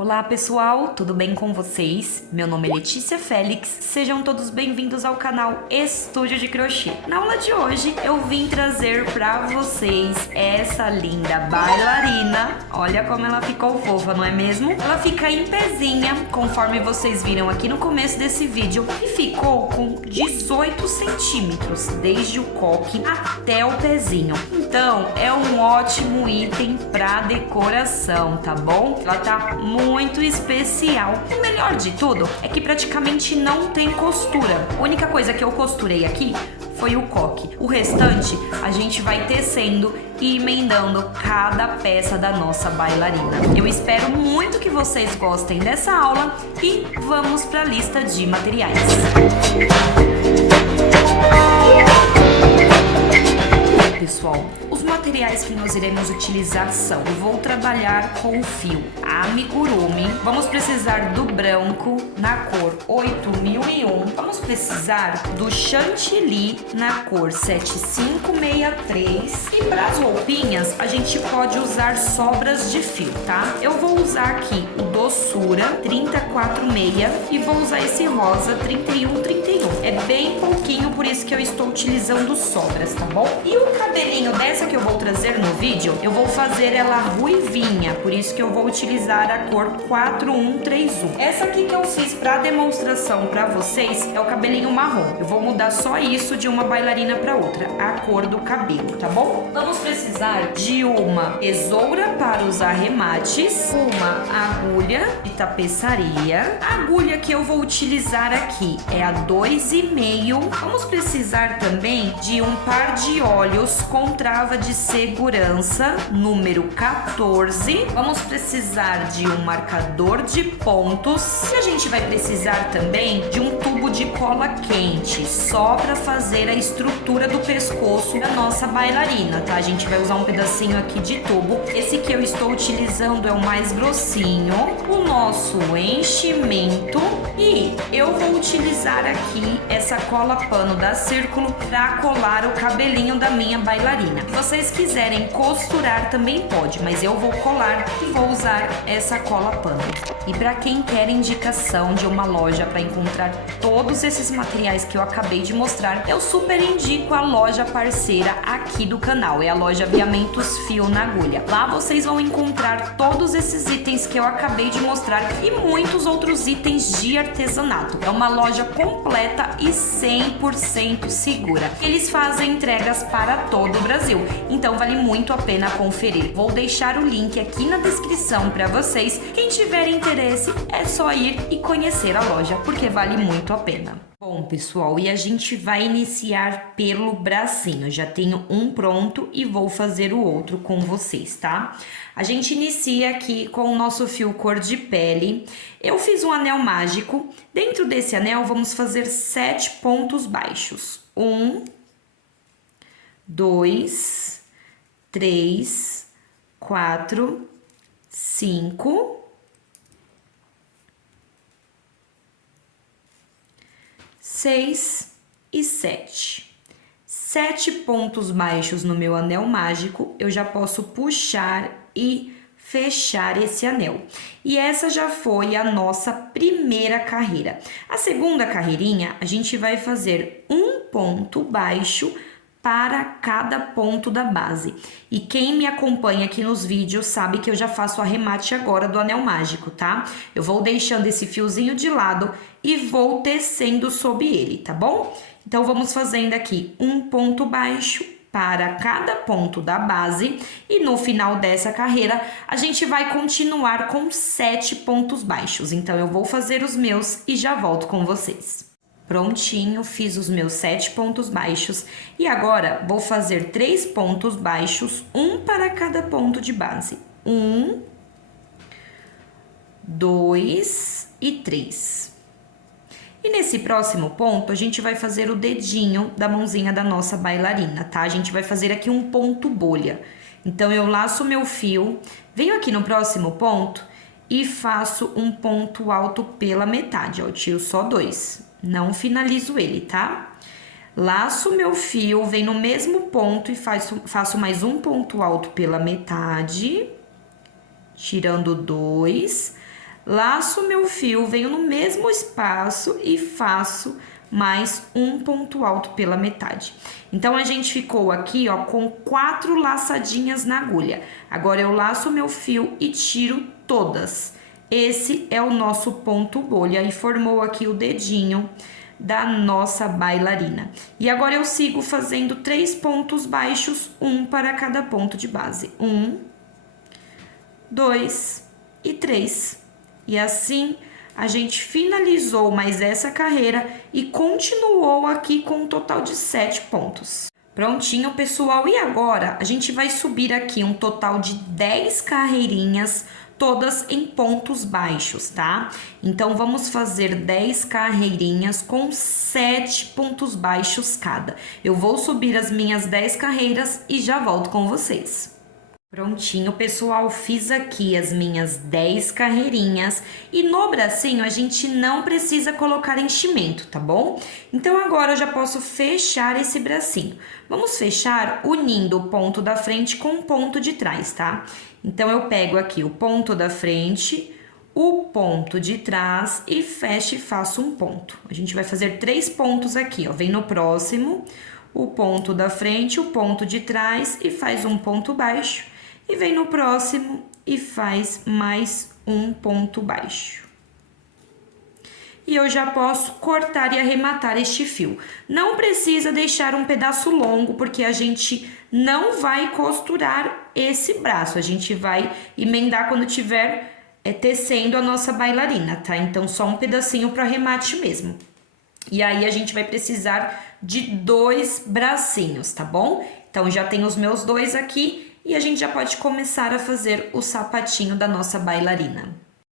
Olá pessoal, tudo bem com vocês? Meu nome é Letícia Félix, sejam todos bem-vindos ao canal Estúdio de Crochê. Na aula de hoje eu vim trazer pra vocês essa linda bailarina. Olha como ela ficou fofa, não é mesmo? Ela fica em pezinha, conforme vocês viram aqui no começo desse vídeo, e ficou com 18 centímetros, desde o coque até o pezinho. Então é um ótimo item pra decoração, tá bom? Ela tá muito especial. O melhor de tudo é que praticamente não tem costura. A única coisa que eu costurei aqui foi o coque. O restante a gente vai tecendo e emendando cada peça da nossa bailarina. Eu espero muito que vocês gostem dessa aula e vamos para a lista de materiais. Pessoal, os materiais que nós iremos utilizar são: eu vou trabalhar com o fio amigurumi, vamos precisar do branco na cor 8001, vamos precisar do chantilly na cor 7563 e para as roupinhas a gente pode usar sobras de fio, tá? Eu vou usar aqui o doçura 3046 e vou usar esse rosa 3131. É bem pouquinho, por isso que eu estou utilizando sobras, tá bom? E o cabelinho dessa que eu vou trazer no vídeo, eu vou fazer ela ruivinha, por isso que eu vou utilizar a cor 4131. Essa aqui que eu fiz para demonstração para vocês é o cabelinho marrom. Eu vou mudar só isso de uma bailarina para outra, a cor do cabelo, tá bom? Vamos precisar de uma tesoura para os arremates, uma agulha de tapeçaria. A agulha que eu vou utilizar aqui é a 2,5. Vamos precisar também de um par de olhos com trava de segurança, número 14. Vamos precisar de um marcador de pontos e a gente vai precisar também de um tubo de cola quente, só para fazer a estrutura do pescoço da nossa bailarina, tá? A gente vai usar um pedacinho aqui de tubo. Esse que eu estou utilizando é o mais grossinho, o nosso enchimento, e eu vou utilizar aqui essa cola pano da Círculo para colar o cabelinho da minha bailarina. Se vocês quiserem costurar também pode, mas eu vou colar e vou usar essa cola pano. E para quem quer indicação de uma loja para encontrar todos esses materiais que eu acabei de mostrar, eu super indico a loja parceira aqui do canal, é a loja Aviamentos Fio na Agulha. Lá vocês vão encontrar todos esses itens que eu acabei de mostrar e muitos outros itens de artesanato. É uma loja completa e 100% segura. Eles fazem entregas para todo o Brasil, então vale muito a pena conferir. Vou deixar o link aqui na descrição para vocês. Quem tiver interesse é só ir e conhecer a loja, porque vale muito a pena. Bom, pessoal, e a gente vai iniciar pelo bracinho. Já tenho um pronto e vou fazer o outro com vocês, tá? A gente inicia aqui com o nosso fio cor de pele. Eu fiz um anel mágico. Dentro desse anel, vamos fazer 7 pontos baixos. 1, 2, 3, 4, 5... 6 e 7. 7 pontos baixos no meu anel mágico, eu já posso puxar e fechar esse anel. E essa já foi a nossa primeira carreira. A segunda carreirinha, a gente vai fazer um ponto baixo para cada ponto da base. E quem me acompanha aqui nos vídeos sabe que eu já faço o arremate agora do anel mágico, tá? Eu vou deixando esse fiozinho de lado e vou tecendo sob ele, tá bom? Então, vamos fazendo aqui um ponto baixo para cada ponto da base e no final dessa carreira a gente vai continuar com 7 pontos baixos. Então, eu vou fazer os meus e já volto com vocês. Prontinho, fiz os meus 7 pontos baixos e agora vou fazer 3 pontos baixos, um para cada ponto de base. 1, 2 e 3. E nesse próximo ponto, a gente vai fazer o dedinho da mãozinha da nossa bailarina, tá? A gente vai fazer aqui um ponto bolha. Então, eu laço meu fio, venho aqui no próximo ponto e faço um ponto alto pela metade, ó, eu tiro só 2. Não finalizo ele, tá? Laço meu fio, venho no mesmo ponto e faço mais um ponto alto pela metade, tirando 2. laço meu fio, venho no mesmo espaço e faço mais um ponto alto pela metade. Então, a gente ficou aqui, ó, com 4 laçadinhas na agulha. Agora, eu laço meu fio e tiro todas. Esse é o nosso ponto bolha e formou aqui o dedinho da nossa bailarina. E agora eu sigo fazendo 3 pontos baixos, um para cada ponto de base. 1, 2 e 3. E assim a gente finalizou mais essa carreira e continuou aqui com um total de 7 pontos. Prontinho, pessoal. E agora a gente vai subir aqui um total de 10 carreirinhas, todas em pontos baixos, tá? Então, vamos fazer 10 carreirinhas com 7 pontos baixos cada. Eu vou subir as minhas 10 carreiras e já volto com vocês. Prontinho, pessoal, fiz aqui as minhas 10 carreirinhas e no bracinho a gente não precisa colocar enchimento, tá bom? Então, agora eu já posso fechar esse bracinho. Vamos fechar unindo o ponto da frente com o ponto de trás, tá? Então, eu pego aqui o ponto da frente, o ponto de trás e fecho e faço um ponto. A gente vai fazer 3 pontos aqui, ó. Vem no próximo, o ponto da frente, o ponto de trás e faz um ponto baixo. E vem no próximo e faz mais um ponto baixo. E eu já posso cortar e arrematar este fio. Não precisa deixar um pedaço longo, porque a gente não vai costurar esse braço. A gente vai emendar quando tiver tecendo a nossa bailarina, tá? Então, só um pedacinho para arremate mesmo. E aí, a gente vai precisar de 2 bracinhos, tá bom? Então, já tenho os meus 2 aqui. E a gente já pode começar a fazer o sapatinho da nossa bailarina.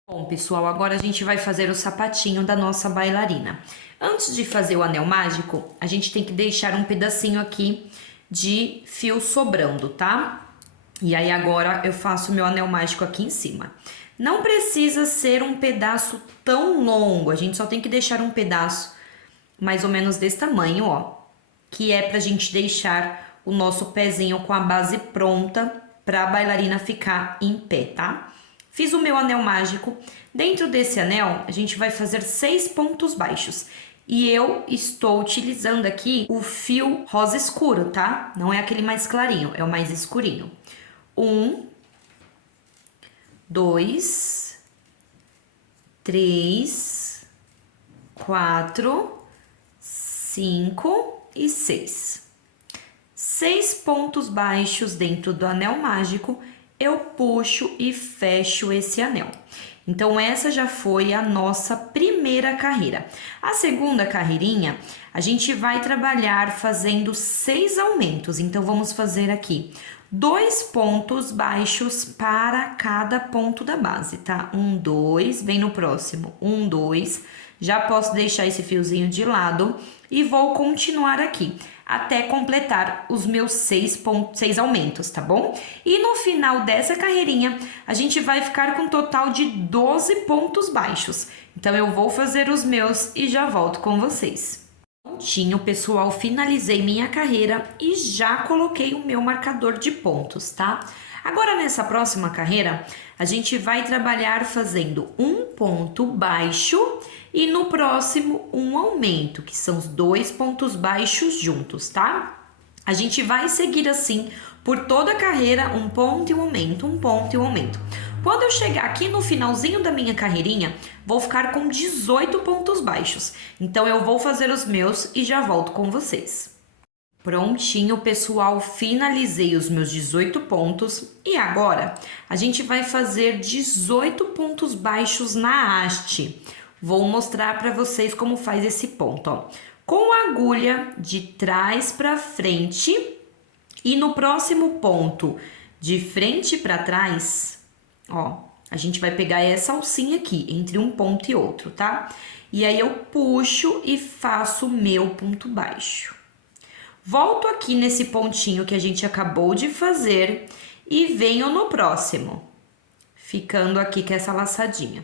Bom, pessoal, agora a gente vai fazer o sapatinho da nossa bailarina. Antes de fazer o anel mágico, a gente tem que deixar um pedacinho aqui de fio sobrando, tá? E aí agora eu faço o meu anel mágico aqui em cima. Não precisa ser um pedaço tão longo, a gente só tem que deixar um pedaço mais ou menos desse tamanho, ó. Que é pra gente deixar o nosso pezinho com a base pronta para a bailarina ficar em pé, tá? Fiz o meu anel mágico. Dentro desse anel, a gente vai fazer 6 pontos baixos. E eu estou utilizando aqui o fio rosa escuro, tá? Não é aquele mais clarinho, é o mais escurinho. 1, 2, 3, 4, 5 e 6. 6 pontos baixos dentro do anel mágico, eu puxo e fecho esse anel. Então, essa já foi a nossa primeira carreira. A segunda carreirinha, a gente vai trabalhar fazendo 6 aumentos. Então, vamos fazer aqui 2 pontos baixos para cada ponto da base, tá? 1, 2, vem no próximo, 1, 2. Já posso deixar esse fiozinho de lado e vou continuar aqui até completar os meus 6 aumentos, tá bom? E no final dessa carreirinha, a gente vai ficar com um total de 12 pontos baixos. Então, eu vou fazer os meus e já volto com vocês. Prontinho, pessoal, finalizei minha carreira e já coloquei o meu marcador de pontos, tá? Agora, nessa próxima carreira, a gente vai trabalhar fazendo um ponto baixo e no próximo um aumento, que são os 2 pontos baixos juntos, tá? A gente vai seguir assim por toda a carreira, um ponto e um aumento, um ponto e um aumento. Quando eu chegar aqui no finalzinho da minha carreirinha, vou ficar com 18 pontos baixos. Então, eu vou fazer os meus e já volto com vocês. Prontinho, pessoal, finalizei os meus 18 pontos e agora a gente vai fazer 18 pontos baixos na haste. Vou mostrar para vocês como faz esse ponto, ó. Com a agulha de trás para frente e no próximo ponto de frente para trás, ó, a gente vai pegar essa alcinha aqui entre um ponto e outro, tá? E aí eu puxo e faço o meu ponto baixo. Volto aqui nesse pontinho que a gente acabou de fazer e venho no próximo, ficando aqui com essa laçadinha.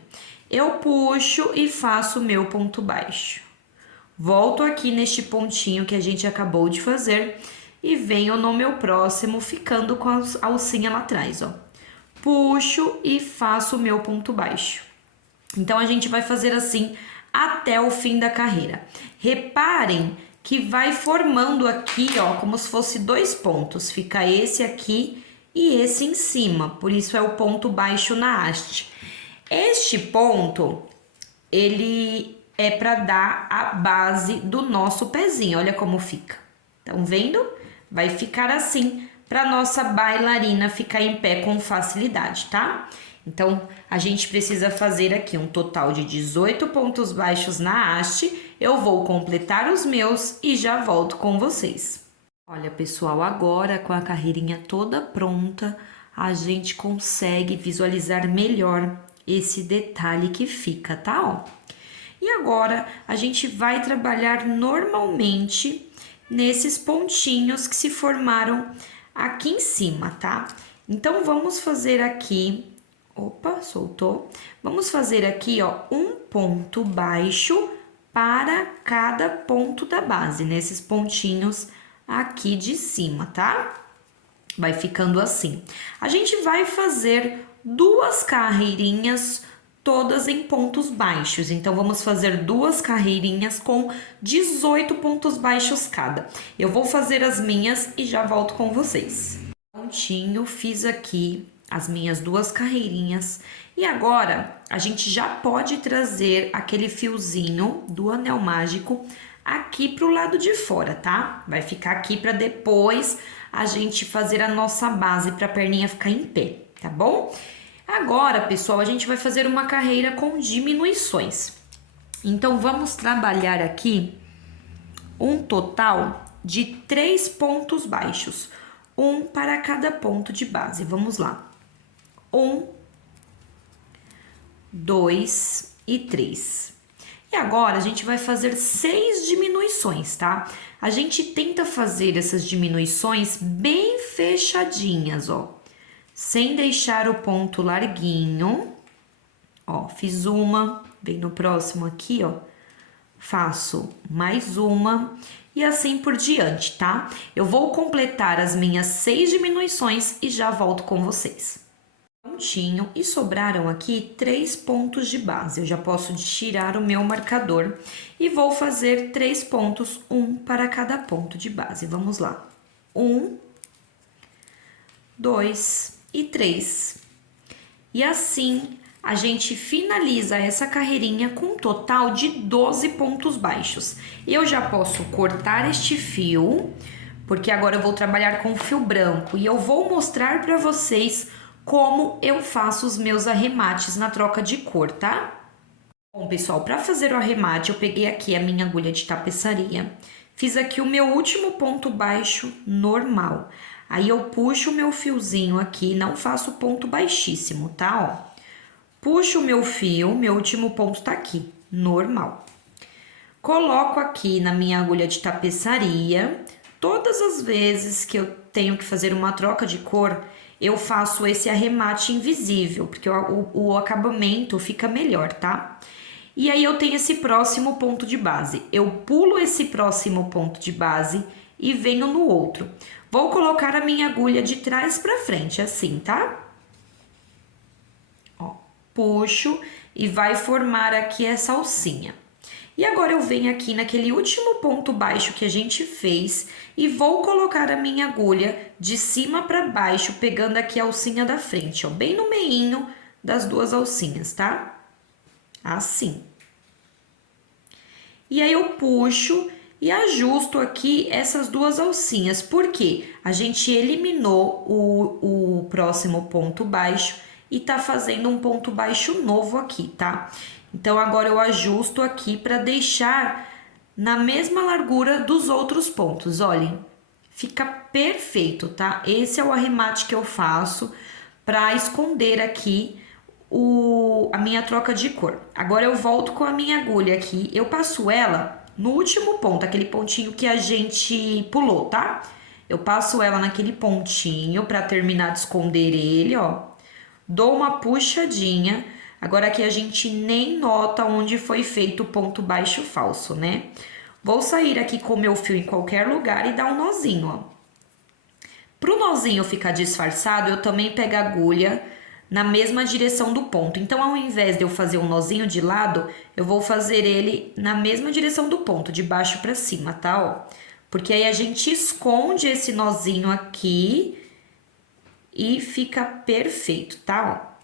Eu puxo e faço o meu ponto baixo. Volto aqui neste pontinho que a gente acabou de fazer e venho no meu próximo, ficando com a alcinha lá atrás, ó. Puxo e faço o meu ponto baixo. Então, a gente vai fazer assim até o fim da carreira. Reparem que vai formando aqui, ó, como se fosse 2 pontos. Fica esse aqui e esse em cima, por isso é o ponto baixo na haste. Este ponto, ele é para dar a base do nosso pezinho, olha como fica. Estão vendo? Vai ficar assim para nossa bailarina ficar em pé com facilidade, tá? Então, a gente precisa fazer aqui um total de 18 pontos baixos na haste. Eu vou completar os meus e já volto com vocês. Olha, pessoal, agora com a carreirinha toda pronta, a gente consegue visualizar melhor esse detalhe que fica, tá? Ó. E agora, a gente vai trabalhar normalmente nesses pontinhos que se formaram aqui em cima, tá? Então, vamos fazer aqui... Opa, soltou. Vamos fazer aqui, ó, um ponto baixo para cada ponto da base, nesses pontinhos aqui de cima, tá? Vai ficando assim. A gente vai fazer 2 carreirinhas todas em pontos baixos. Então, vamos fazer 2 carreirinhas com 18 pontos baixos cada. Eu vou fazer as minhas e já volto com vocês. Prontinho, fiz aqui as minhas 2 carreirinhas. E agora, a gente já pode trazer aquele fiozinho do anel mágico aqui pro lado de fora, tá? Vai ficar aqui para depois a gente fazer a nossa base para a perninha ficar em pé, tá bom? Agora, pessoal, a gente vai fazer uma carreira com diminuições. Então, vamos trabalhar aqui um total de 3 pontos baixos, um para cada ponto de base. Vamos lá. 1, 2 e 3. E agora, a gente vai fazer 6 diminuições, tá? A gente tenta fazer essas diminuições bem fechadinhas, ó. Sem deixar o ponto larguinho. Ó, fiz uma, vem no próximo aqui, ó. Faço mais uma e assim por diante, tá? Eu vou completar as minhas 6 diminuições e já volto com vocês. Prontinho, e sobraram aqui 3 pontos de base. Eu já posso tirar o meu marcador e vou fazer 3 pontos, um para cada ponto de base. Vamos lá. 1, 2 e 3. E assim a gente finaliza essa carreirinha com um total de 12 pontos baixos. Eu já posso cortar este fio, porque agora eu vou trabalhar com fio branco e eu vou mostrar para vocês como eu faço os meus arremates na troca de cor, tá? Bom, pessoal, para fazer o arremate, eu peguei aqui a minha agulha de tapeçaria, fiz aqui o meu último ponto baixo normal. Aí eu puxo o meu fiozinho aqui, não faço ponto baixíssimo, tá? Ó, puxo o meu fio, meu último ponto tá aqui, normal. Coloco aqui na minha agulha de tapeçaria, todas as vezes que eu tenho que fazer uma troca de cor, eu faço esse arremate invisível, porque o acabamento fica melhor, tá? E aí eu tenho esse próximo ponto de base. Eu pulo esse próximo ponto de base e venho no outro. Vou colocar a minha agulha de trás pra frente, assim, tá? Ó, puxo e vai formar aqui essa alcinha. E agora eu venho aqui naquele último ponto baixo que a gente fez e vou colocar a minha agulha de cima para baixo, pegando aqui a alcinha da frente, ó, bem no meinho das 2 alcinhas, tá? Assim. E aí eu puxo e ajusto aqui essas 2 alcinhas, porque a gente eliminou o próximo ponto baixo e tá fazendo um ponto baixo novo aqui, tá? Então, agora eu ajusto aqui para deixar na mesma largura dos outros pontos, olhem. Fica perfeito, tá? Esse é o arremate que eu faço para esconder aqui a minha troca de cor. Agora, eu volto com a minha agulha aqui, eu passo ela no último ponto, aquele pontinho que a gente pulou, tá? Eu passo ela naquele pontinho para terminar de esconder ele, ó. Dou uma puxadinha. Agora aqui a gente nem nota onde foi feito o ponto baixo falso, né? Vou sair aqui com o meu fio em qualquer lugar e dar um nozinho, ó. Pro nozinho ficar disfarçado, eu também pego a agulha na mesma direção do ponto. Então, ao invés de eu fazer um nozinho de lado, eu vou fazer ele na mesma direção do ponto, de baixo para cima, tá? Ó, porque aí a gente esconde esse nozinho aqui e fica perfeito, tá? Ó,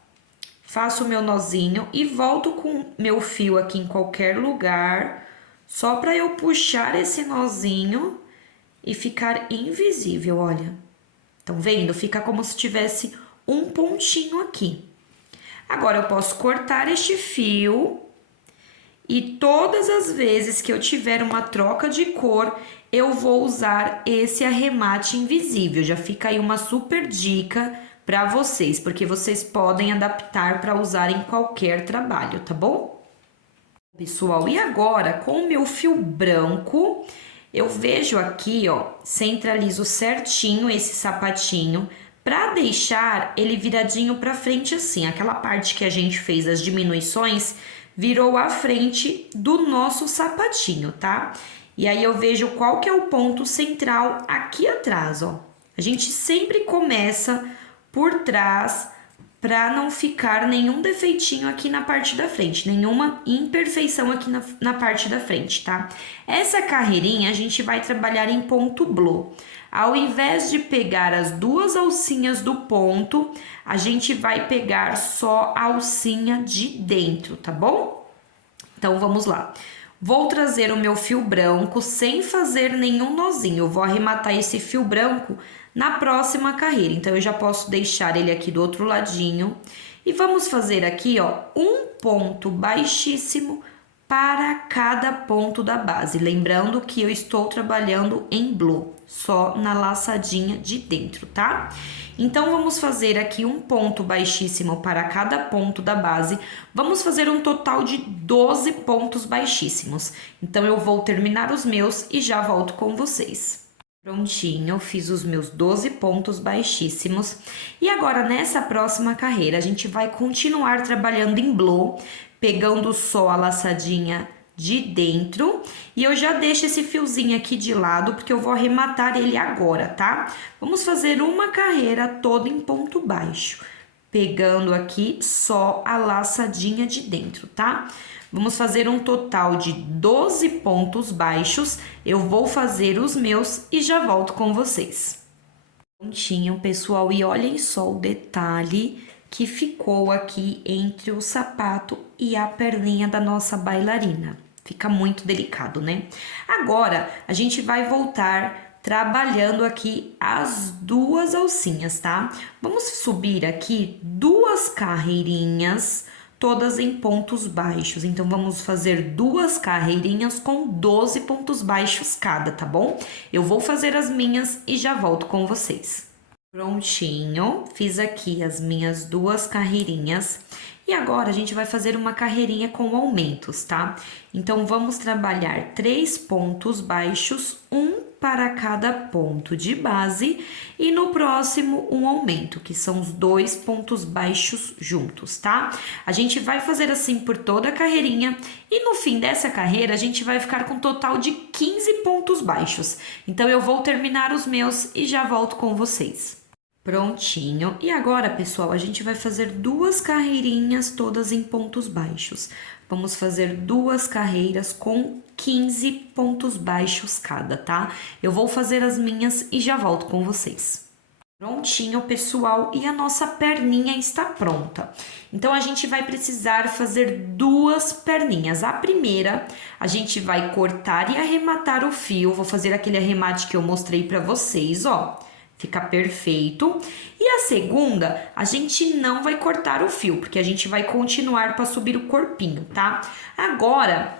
faço o meu nozinho e volto com meu fio aqui em qualquer lugar, só para eu puxar esse nozinho e ficar invisível, olha. Estão vendo? Fica como se tivesse um pontinho aqui. Agora, eu posso cortar este fio e todas as vezes que eu tiver uma troca de cor, eu vou usar esse arremate invisível. Já fica aí uma super dica para vocês, porque vocês podem adaptar para usar em qualquer trabalho, tá bom? Pessoal, e agora, com o meu fio branco, eu vejo aqui, ó, centralizo certinho esse sapatinho para deixar ele viradinho para frente assim. Aquela parte que a gente fez as diminuições virou a frente do nosso sapatinho, tá? E aí eu vejo qual que é o ponto central aqui atrás, ó. A gente sempre começa por trás para não ficar nenhum defeitinho aqui na parte da frente, nenhuma imperfeição aqui na parte da frente, tá? Essa carreirinha a gente vai trabalhar em ponto blow. Ao invés de pegar as duas alcinhas do ponto, a gente vai pegar só a alcinha de dentro, tá bom? Então, vamos lá. Vou trazer o meu fio branco sem fazer nenhum nozinho. Eu vou arrematar esse fio branco na próxima carreira. Então, eu já posso deixar ele aqui do outro ladinho. E vamos fazer aqui, ó, um ponto baixíssimo para cada ponto da base. Lembrando que eu estou trabalhando em blow, só na laçadinha de dentro, tá? Então, vamos fazer aqui um ponto baixíssimo para cada ponto da base. Vamos fazer um total de 12 pontos baixíssimos. Então, eu vou terminar os meus e já volto com vocês. Prontinho, eu fiz os meus 12 pontos baixíssimos. E agora, nessa próxima carreira, a gente vai continuar trabalhando em blow, pegando só a laçadinha de dentro. E eu já deixo esse fiozinho aqui de lado, porque eu vou arrematar ele agora, tá? Vamos fazer uma carreira toda em ponto baixo, pegando aqui só a laçadinha de dentro, tá? Vamos fazer um total de 12 pontos baixos. Eu vou fazer os meus e já volto com vocês. Prontinho, pessoal, e olhem só o detalhe que ficou aqui entre o sapato e a perninha da nossa bailarina. Fica muito delicado, né? Agora, a gente vai voltar trabalhando aqui as duas alcinhas, tá? Vamos subir aqui duas carreirinhas, todas em pontos baixos. Então, vamos fazer duas carreirinhas com 12 pontos baixos cada, tá bom? Eu vou fazer as minhas e já volto com vocês. Prontinho, fiz aqui as minhas duas carreirinhas. E agora, a gente vai fazer uma carreirinha com aumentos, tá? Então, vamos trabalhar 3 pontos baixos, um para cada ponto de base. E no próximo, um aumento, que são os 2 pontos baixos juntos, tá? A gente vai fazer assim por toda a carreirinha. E no fim dessa carreira, a gente vai ficar com um total de 15 pontos baixos. Então, eu vou terminar os meus e já volto com vocês. Prontinho. E agora, pessoal, a gente vai fazer duas carreirinhas todas em pontos baixos. Vamos fazer duas carreiras com 15 pontos baixos cada, tá? Eu vou fazer as minhas e já volto com vocês. Prontinho, pessoal, e a nossa perninha está pronta. Então, a gente vai precisar fazer duas perninhas. A primeira, a gente vai cortar e arrematar o fio. Vou fazer aquele arremate que eu mostrei para vocês, ó. Fica perfeito. E a segunda, a gente não vai cortar o fio, porque a gente vai continuar para subir o corpinho, tá? Agora,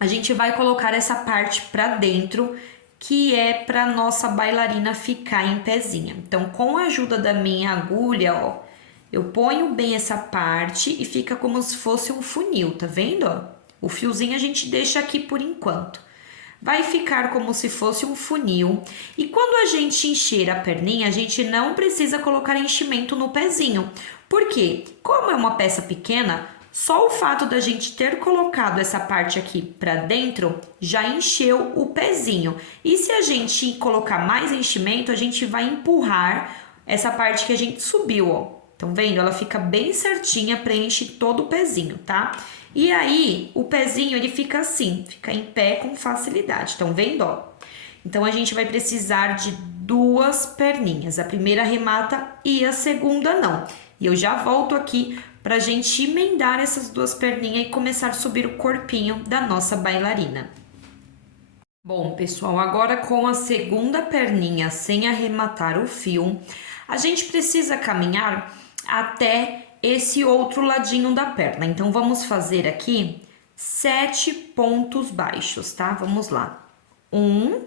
a gente vai colocar essa parte para dentro, que é para nossa bailarina ficar em pezinha. Então, com a ajuda da minha agulha, ó, eu ponho bem essa parte e fica como se fosse um funil, tá vendo? Ó? O fiozinho a gente deixa aqui por enquanto. Vai ficar como se fosse um funil. E quando a gente encher a perninha, a gente não precisa colocar enchimento no pezinho. Por quê? Como é uma peça pequena, só o fato da gente ter colocado essa parte aqui pra dentro já encheu o pezinho. E se a gente colocar mais enchimento, a gente vai empurrar essa parte que a gente subiu, ó. Estão vendo? Ela fica bem certinha, preenche todo o pezinho, tá? E aí, o pezinho, ele fica assim, fica em pé com facilidade. Estão vendo, ó? Então, a gente vai precisar de 2 perninhas. A primeira arremata e a segunda não. E eu já volto aqui pra gente emendar essas 2 perninhas e começar a subir o corpinho da nossa bailarina. Bom, pessoal, agora com a segunda perninha sem arrematar o fio, a gente precisa caminhar até esse outro ladinho da perna. Então, vamos fazer aqui 7 pontos baixos, tá? Vamos lá. 1,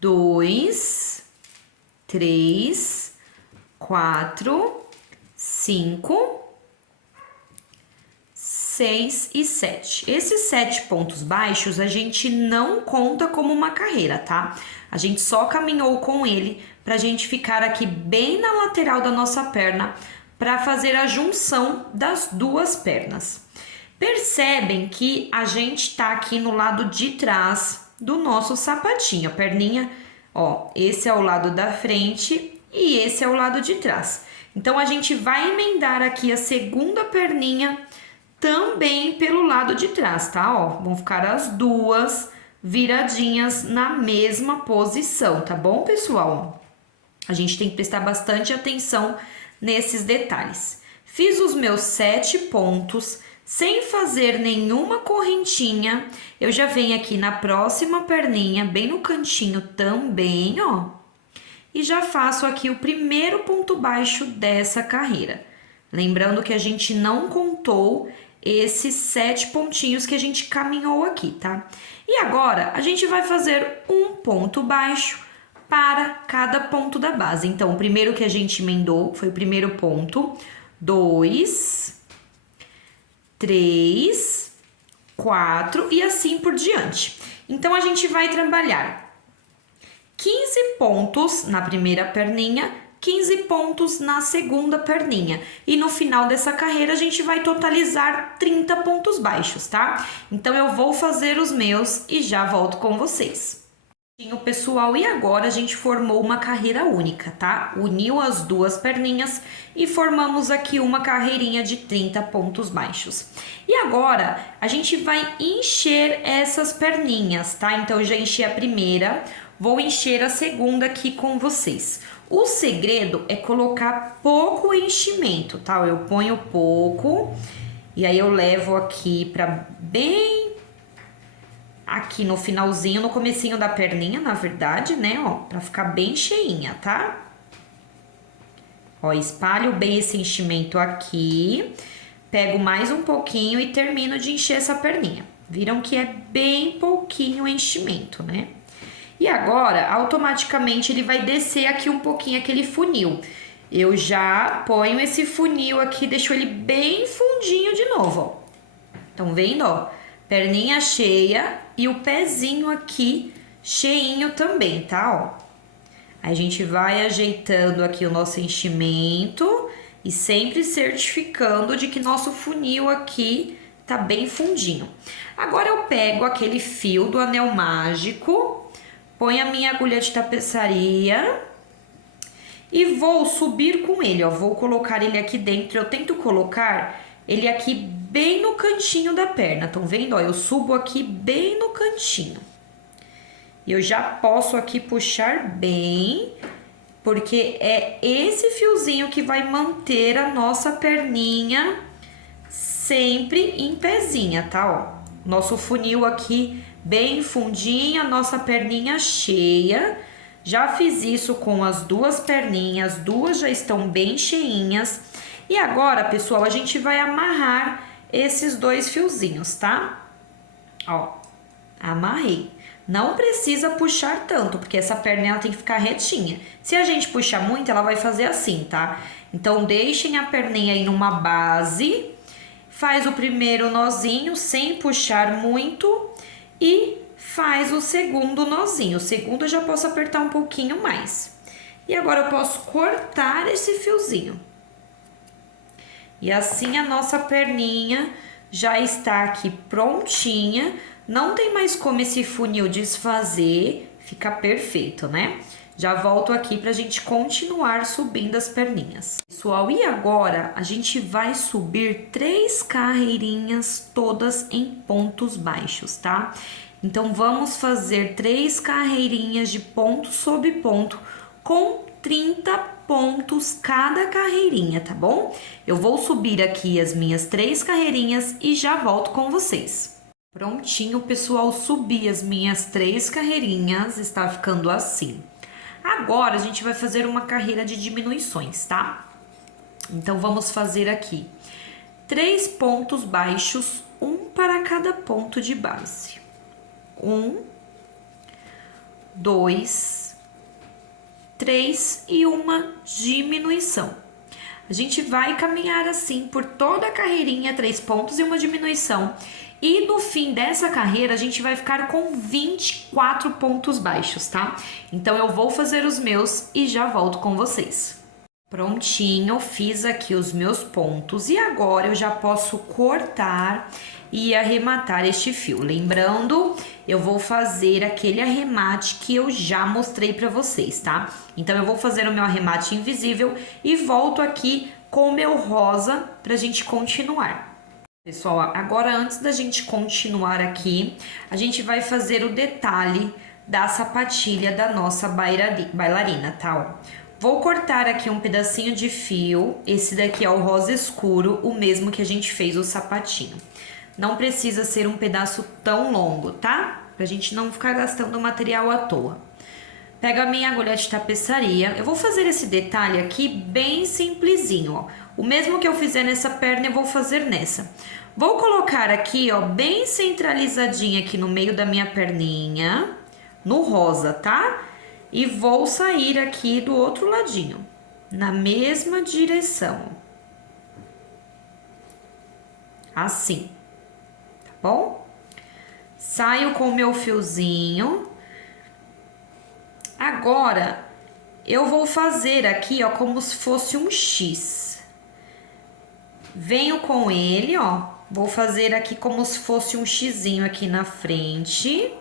2, 3, 4, 5, 6 e 7. Esses 7 pontos baixos a gente não conta como uma carreira, tá? A gente só caminhou com ele pra gente ficar aqui bem na lateral da nossa perna para fazer a junção das 2 pernas. Percebem que a gente tá aqui no lado de trás do nosso sapatinho. A perninha, ó, esse é o lado da frente e esse é o lado de trás. Então, a gente vai emendar aqui a segunda perninha também pelo lado de trás, tá? Ó, vão ficar as 2 viradinhas na mesma posição, tá bom, pessoal? A gente tem que prestar bastante atenção nesses detalhes. Fiz os meus 7 pontos, sem fazer nenhuma correntinha. Eu já venho aqui na próxima perninha, bem no cantinho também, ó. E já faço aqui o primeiro ponto baixo dessa carreira. Lembrando que a gente não contou esses 7 pontinhos que a gente caminhou aqui, tá? E agora, a gente vai fazer um ponto baixo para cada ponto da base. Então, o primeiro que a gente emendou foi o primeiro ponto, 2, 3, 4 e assim por diante. Então, a gente vai trabalhar 15 pontos na primeira perninha, 15 pontos na segunda perninha. E no final dessa carreira, a gente vai totalizar 30 pontos baixos, tá? Então, eu vou fazer os meus e já volto com vocês. Pessoal, e agora a gente formou uma carreira única, tá? Uniu as 2 perninhas e formamos aqui uma carreirinha de 30 pontos baixos. E agora, a gente vai encher essas perninhas, tá? Então, eu já enchi a primeira, vou encher a segunda aqui com vocês. O segredo é colocar pouco enchimento, tá? Eu ponho pouco e aí eu levo aqui pra bem aqui no finalzinho, no comecinho da perninha, na verdade, né, ó, pra ficar bem cheinha, tá? Ó, espalho bem esse enchimento aqui, pego mais um pouquinho e termino de encher essa perninha. Viram que é bem pouquinho enchimento, né? E agora, automaticamente, ele vai descer aqui um pouquinho aquele funil. Eu já ponho esse funil aqui, deixo ele bem fundinho de novo, ó. Estão vendo, ó? Perninha cheia e o pezinho aqui cheinho também, tá, ó? Aí a gente vai ajeitando aqui o nosso enchimento e sempre certificando de que nosso funil aqui tá bem fundinho. Agora eu pego aquele fio do anel mágico, ponho a minha agulha de tapeçaria e vou subir com ele, ó. Vou colocar ele aqui dentro, eu tento colocar ele aqui bem no cantinho da perna, estão vendo? Ó, eu subo aqui bem no cantinho. E eu já posso aqui puxar bem, porque é esse fiozinho que vai manter a nossa perninha sempre em pezinha, tá? Ó, nosso funil aqui bem fundinho, a nossa perninha cheia. Já fiz isso com as 2 perninhas, 2 já estão bem cheinhas. E agora, pessoal, a gente vai amarrar esses 2 fiozinhos, tá? Ó, amarrei. Não precisa puxar tanto, porque essa perna ela tem que ficar retinha. Se a gente puxar muito, ela vai fazer assim, tá? Então, deixem a perninha aí numa base, faz o primeiro nozinho sem puxar muito e faz o segundo nozinho. O segundo eu já posso apertar um pouquinho mais. E agora eu posso cortar esse fiozinho. E assim a nossa perninha já está aqui prontinha. Não tem mais como esse funil desfazer, fica perfeito, né? Já volto aqui pra gente continuar subindo as perninhas. Pessoal, e agora a gente vai subir 3 carreirinhas todas em pontos baixos, tá? Então, vamos fazer 3 carreirinhas de ponto sobre ponto com 30 pontos cada carreirinha, tá bom? Eu vou subir aqui as minhas 3 carreirinhas e já volto com vocês. Prontinho, pessoal, subi as minhas 3 carreirinhas, está ficando assim. Agora, a gente vai fazer uma carreira de diminuições, tá? Então, vamos fazer aqui 3 pontos baixos, um para cada ponto de base. 1, 2, 3 e uma diminuição. A gente vai caminhar assim por toda a carreirinha, 3 pontos e uma diminuição. E no fim dessa carreira, a gente vai ficar com 24 pontos baixos, tá? Então, eu vou fazer os meus e já volto com vocês. Prontinho, fiz aqui os meus pontos e agora eu já posso cortar e arrematar este fio. Lembrando, eu vou fazer aquele arremate que eu já mostrei pra vocês, tá? Então, eu vou fazer o meu arremate invisível e volto aqui com o meu rosa pra gente continuar. Pessoal, agora antes da gente continuar aqui, a gente vai fazer o detalhe da sapatilha da nossa bailarina, tá? Vou cortar aqui um pedacinho de fio, esse daqui é o rosa escuro, o mesmo que a gente fez o sapatinho. Não precisa ser um pedaço tão longo, tá? Pra gente não ficar gastando material à toa. Pego a minha agulha de tapeçaria, eu vou fazer esse detalhe aqui bem simplesinho, ó. O mesmo que eu fizer nessa perna, eu vou fazer nessa. Vou colocar aqui, ó, bem centralizadinha aqui no meio da minha perninha, no rosa, tá? E vou sair aqui do outro ladinho, na mesma direção. Assim, tá bom? Saio com o meu fiozinho. Agora, eu vou fazer aqui, ó, como se fosse um X. Venho com ele, ó, vou fazer aqui como se fosse um xizinho aqui na frente.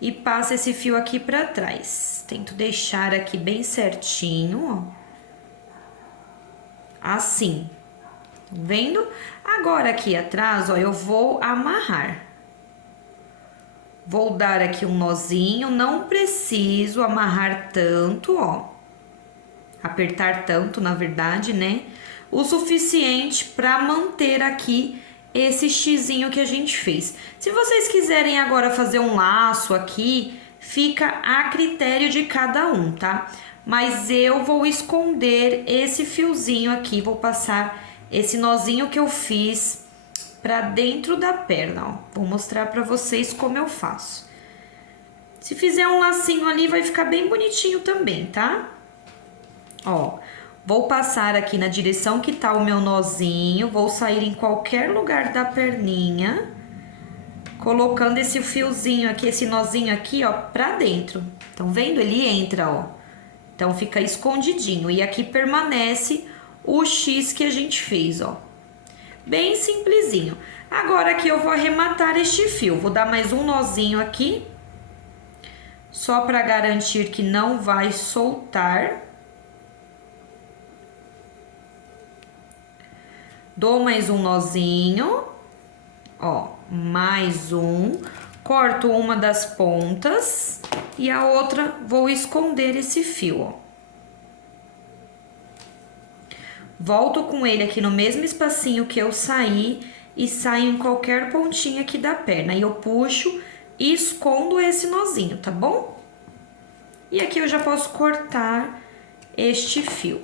E passo esse fio aqui pra trás. Tento deixar aqui bem certinho, ó. Assim. Tá vendo? Agora, aqui atrás, ó, eu vou amarrar. Vou dar aqui um nozinho, não preciso amarrar tanto, ó. Apertar tanto, na verdade, né? O suficiente para manter aqui esse xizinho que a gente fez. Se vocês quiserem agora fazer um laço aqui, fica a critério de cada um, tá? Mas eu vou esconder esse fiozinho aqui, vou passar esse nozinho que eu fiz para dentro da perna, ó. Vou mostrar para vocês como eu faço. Se fizer um lacinho ali, vai ficar bem bonitinho também, tá? Ó, vou passar aqui na direção que tá o meu nozinho, vou sair em qualquer lugar da perninha, colocando esse fiozinho aqui, esse nozinho aqui, ó, pra dentro. Tão vendo? Ele entra, ó. Então, fica escondidinho. E aqui permanece o X que a gente fez, ó. Bem simplesinho. Agora, aqui eu vou arrematar este fio. Vou dar mais um nozinho aqui, só pra garantir que não vai soltar. Dou mais um nozinho, ó, mais um, corto uma das pontas e a outra vou esconder esse fio, ó. Volto com ele aqui no mesmo espacinho que eu saí e saio em qualquer pontinha aqui da perna. E eu puxo e escondo esse nozinho, tá bom? E aqui eu já posso cortar este fio.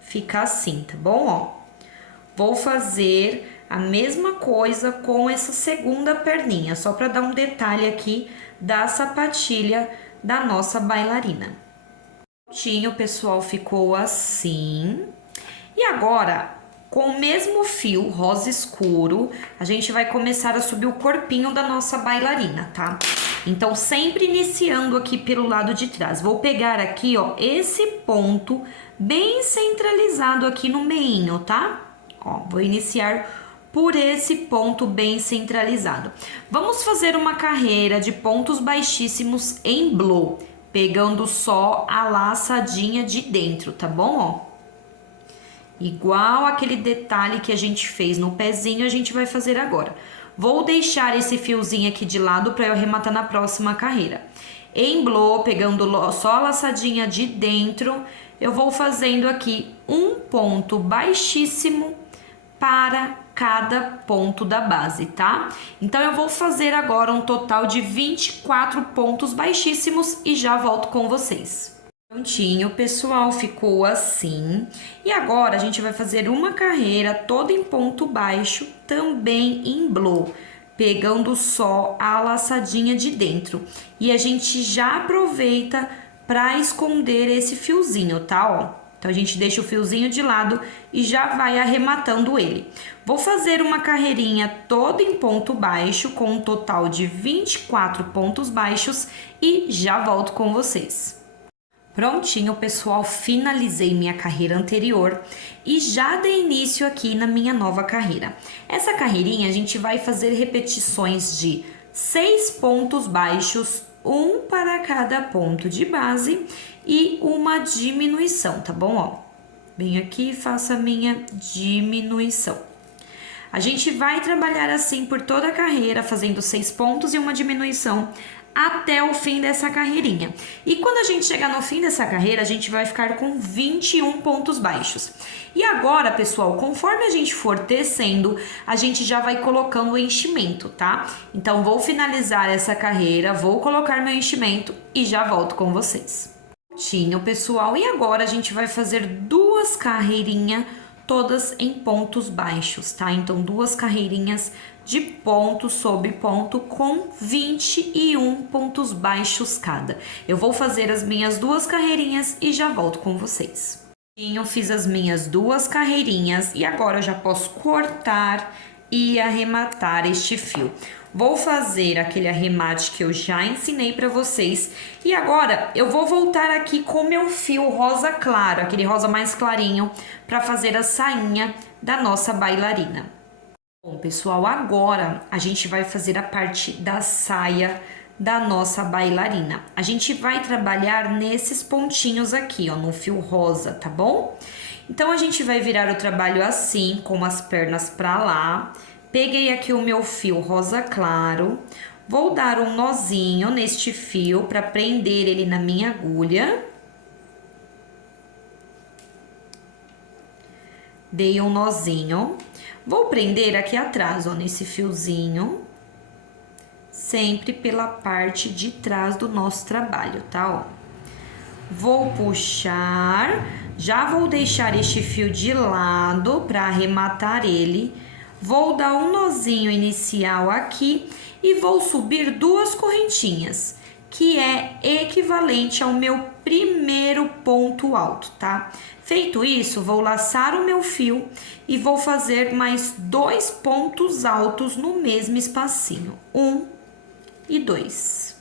Fica assim, tá bom, ó? Vou fazer a mesma coisa com essa segunda perninha, só para dar um detalhe aqui da sapatilha da nossa bailarina. Prontinho, pessoal, ficou assim. E agora, com o mesmo fio rosa escuro, a gente vai começar a subir o corpinho da nossa bailarina, tá? Então, sempre iniciando aqui pelo lado de trás. Vou pegar aqui, ó, esse ponto bem centralizado aqui no meinho, tá? Ó, vou iniciar por esse ponto bem centralizado. Vamos fazer uma carreira de pontos baixíssimos em blow, pegando só a laçadinha de dentro, tá bom? Ó. Igual aquele detalhe que a gente fez no pezinho, a gente vai fazer agora. Vou deixar esse fiozinho aqui de lado para eu arrematar na próxima carreira. Em blow, pegando só a laçadinha de dentro, eu vou fazendo aqui um ponto baixíssimo para cada ponto da base, tá? Então, eu vou fazer agora um total de 24 pontos baixíssimos e já volto com vocês. Prontinho, pessoal, ficou assim. E agora, a gente vai fazer uma carreira toda em ponto baixo, também em blow, pegando só a laçadinha de dentro. E a gente já aproveita para esconder esse fiozinho, tá? Ó. Então, a gente deixa o fiozinho de lado e já vai arrematando ele. Vou fazer uma carreirinha toda em ponto baixo, com um total de 24 pontos baixos e já volto com vocês. Prontinho, pessoal, finalizei minha carreira anterior e já dei início aqui na minha nova carreira. Essa carreirinha a gente vai fazer repetições de 6 pontos baixos, um para cada ponto de base e uma diminuição, tá bom? Ó, bem aqui, faço a minha diminuição. A gente vai trabalhar assim por toda a carreira, fazendo 6 pontos e uma diminuição até o fim dessa carreirinha. E quando a gente chegar no fim dessa carreira, a gente vai ficar com 21 pontos baixos. E agora, pessoal, conforme a gente for tecendo, a gente já vai colocando o enchimento, tá? Então, vou finalizar essa carreira, vou colocar meu enchimento e já volto com vocês. Prontinho, pessoal, e agora a gente vai fazer 2 carreirinhas todas em pontos baixos, tá? Então, 2 carreirinhas de ponto sobre ponto com 21 pontos baixos cada. Eu vou fazer as minhas 2 carreirinhas e já volto com vocês. Eu fiz as minhas 2 carreirinhas e agora eu já posso cortar e arrematar este fio. Vou fazer aquele arremate que eu já ensinei para vocês. E agora eu vou voltar aqui com meu fio rosa claro, aquele rosa mais clarinho, para fazer a sainha da nossa bailarina. Bom, pessoal, agora a gente vai fazer a parte da saia da nossa bailarina. A gente vai trabalhar nesses pontinhos aqui, ó, no fio rosa, tá bom? Então, a gente vai virar o trabalho assim, com as pernas pra lá. Peguei aqui o meu fio rosa claro, vou dar um nozinho neste fio para prender ele na minha agulha. Dei um nozinho. Vou prender aqui atrás, ó, nesse fiozinho, sempre pela parte de trás do nosso trabalho, tá, ó? Vou puxar, já vou deixar este fio de lado para arrematar ele. Vou dar um nozinho inicial aqui e vou subir 2 correntinhas, que é equivalente ao meu primeiro ponto alto, tá? Feito isso, vou laçar o meu fio e vou fazer mais 2 pontos altos no mesmo espacinho, 1 e 2.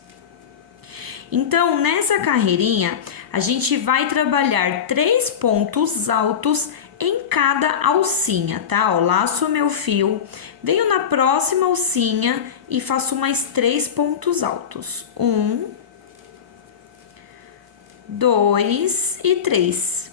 Então, nessa carreirinha, a gente vai trabalhar 3 pontos altos em cada alcinha, tá? Ó, laço o meu fio, venho na próxima alcinha e faço mais 3 pontos altos. 1, 2 e 3.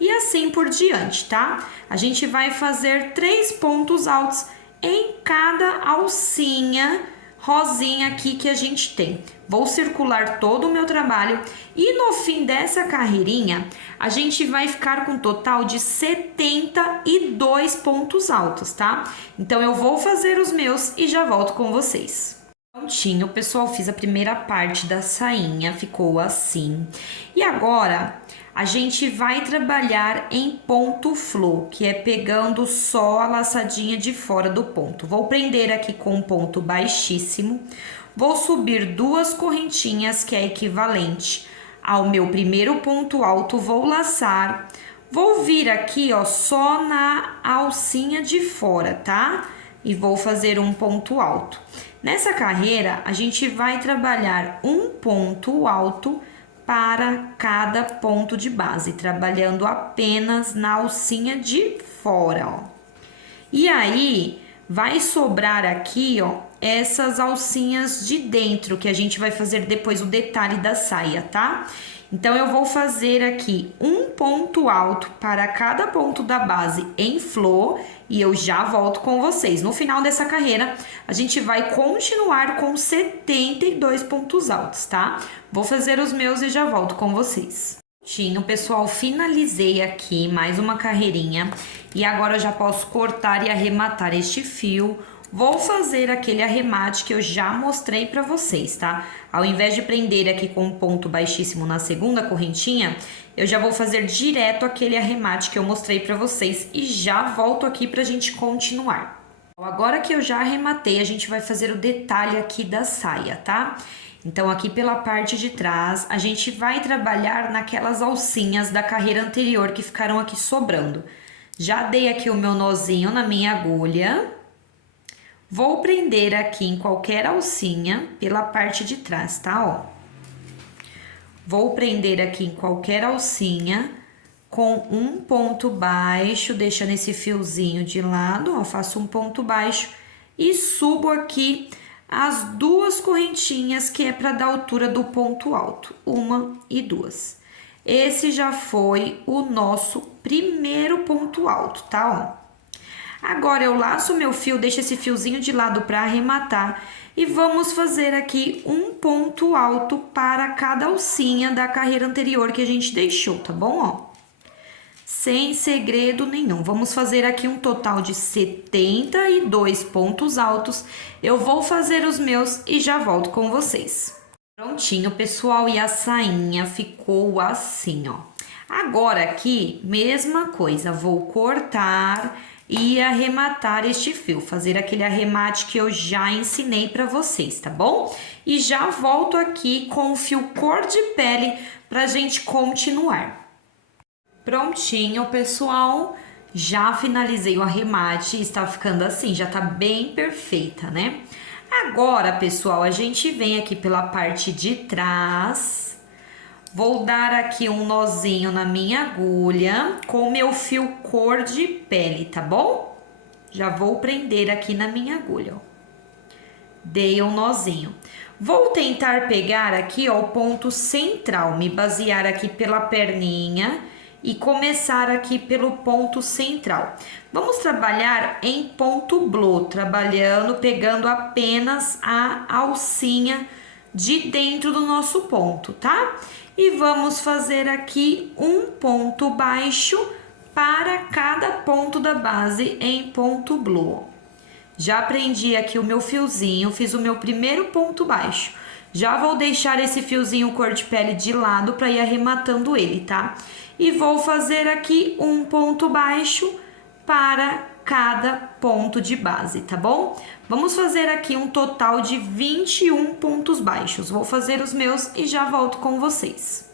E assim por diante, tá? A gente vai fazer 3 pontos altos em cada alcinha rosinha aqui que a gente tem. Vou circular todo o meu trabalho e no fim dessa carreirinha, a gente vai ficar com um total de 72 pontos altos, tá? Então, eu vou fazer os meus e já volto com vocês. Prontinho, pessoal, fiz a primeira parte da sainha, ficou assim. E agora, a gente vai trabalhar em ponto flow, que é pegando só a laçadinha de fora do ponto. Vou prender aqui com um ponto baixíssimo, vou subir 2 correntinhas, que é equivalente ao meu primeiro ponto alto, vou laçar, vou vir aqui, ó, só na alcinha de fora, tá? E vou fazer um ponto alto. Nessa carreira, a gente vai trabalhar um ponto alto para cada ponto de base, trabalhando apenas na alcinha de fora, ó. E aí, vai sobrar aqui, ó, essas alcinhas de dentro, que a gente vai fazer depois o detalhe da saia, tá? Então, eu vou fazer aqui um ponto alto para cada ponto da base em flor e eu já volto com vocês. No final dessa carreira, a gente vai continuar com 72 pontos altos, tá? Vou fazer os meus e já volto com vocês. Pessoal, finalizei aqui mais uma carreirinha e agora eu já posso cortar e arrematar este fio. Vou fazer aquele arremate que eu já mostrei pra vocês, tá? Ao invés de prender aqui com um ponto baixíssimo na segunda correntinha, eu já vou fazer direto aquele arremate que eu mostrei pra vocês e já volto aqui pra gente continuar. Agora que eu já arrematei, a gente vai fazer o detalhe aqui da saia, tá? Então, aqui pela parte de trás, a gente vai trabalhar naquelas alcinhas da carreira anterior que ficaram aqui sobrando. Já dei aqui o meu nozinho na minha agulha. Vou prender aqui em qualquer alcinha pela parte de trás, tá? Ó. Vou prender aqui em qualquer alcinha com um ponto baixo, deixando esse fiozinho de lado, ó. Faço um ponto baixo e subo aqui as duas correntinhas que é para dar altura do ponto alto, uma e duas. Esse já foi o nosso primeiro ponto alto, tá? Ó. Agora, eu laço meu fio, deixo esse fiozinho de lado para arrematar e vamos fazer aqui um ponto alto para cada alcinha da carreira anterior que a gente deixou, tá bom? Ó. Sem segredo nenhum. Vamos fazer aqui um total de 72 pontos altos. Eu vou fazer os meus e já volto com vocês. Prontinho, pessoal, e a sainha ficou assim, ó. Agora aqui, mesma coisa, vou cortar e arrematar este fio, fazer aquele arremate que eu já ensinei para vocês, tá bom? E já volto aqui com o fio cor de pele pra gente continuar. Prontinho, pessoal, já finalizei o arremate, está ficando assim, já tá bem perfeita, né? Agora, pessoal, a gente vem aqui pela parte de trás, vou dar aqui um nozinho na minha agulha com o meu fio cor de pele, tá bom? Já vou prender aqui na minha agulha, ó. Dei um nozinho. Vou tentar pegar aqui, ó, o ponto central, me basear aqui pela perninha e começar aqui pelo ponto central. Vamos trabalhar em ponto blow, trabalhando, pegando apenas a alcinha de dentro do nosso ponto, tá? E vamos fazer aqui um ponto baixo para cada ponto da base em ponto blow. Já prendi aqui o meu fiozinho, fiz o meu primeiro ponto baixo. Já vou deixar esse fiozinho cor de pele de lado para ir arrematando ele, tá? E vou fazer aqui um ponto baixo para cada ponto de base, tá bom? Vamos fazer aqui um total de 21 pontos baixos. Vou fazer os meus e já volto com vocês.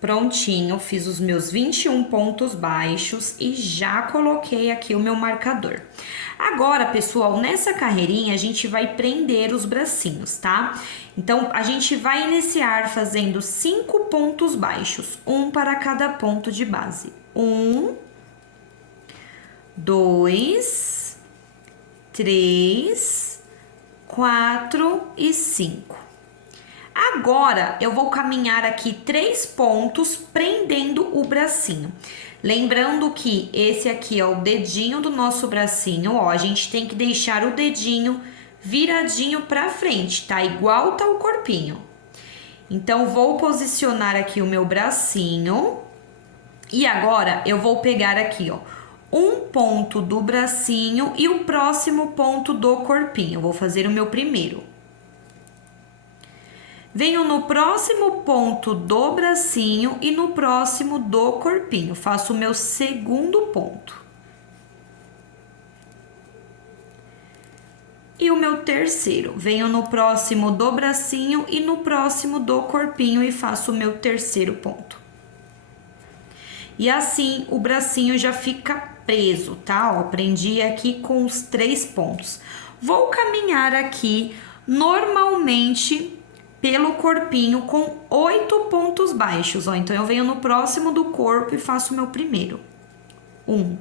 Prontinho, fiz os meus 21 pontos baixos e já coloquei aqui o meu marcador. Agora, pessoal, nessa carreirinha a gente vai prender os bracinhos, tá? Então, a gente vai iniciar fazendo 5 pontos baixos, um para cada ponto de base. 1, 2, 3, 4 e 5. Agora, eu vou caminhar aqui 3 pontos prendendo o bracinho. Lembrando que esse aqui é o dedinho do nosso bracinho, ó, a gente tem que deixar o dedinho viradinho pra frente, tá? Igual tá o corpinho. Então, vou posicionar aqui o meu bracinho e agora eu vou pegar aqui, ó, um ponto do bracinho e o próximo ponto do corpinho. Vou fazer o meu primeiro. Venho no próximo ponto do bracinho e no próximo do corpinho. Faço o meu segundo ponto. E o meu terceiro. Venho no próximo do bracinho e no próximo do corpinho e faço o meu terceiro ponto. E assim, o bracinho já fica preso, tá? Ó, prendi aqui com os 3 pontos. Vou caminhar aqui normalmente pelo corpinho com 8 pontos baixos, ó. Então, eu venho no próximo do corpo e faço o meu primeiro. 1,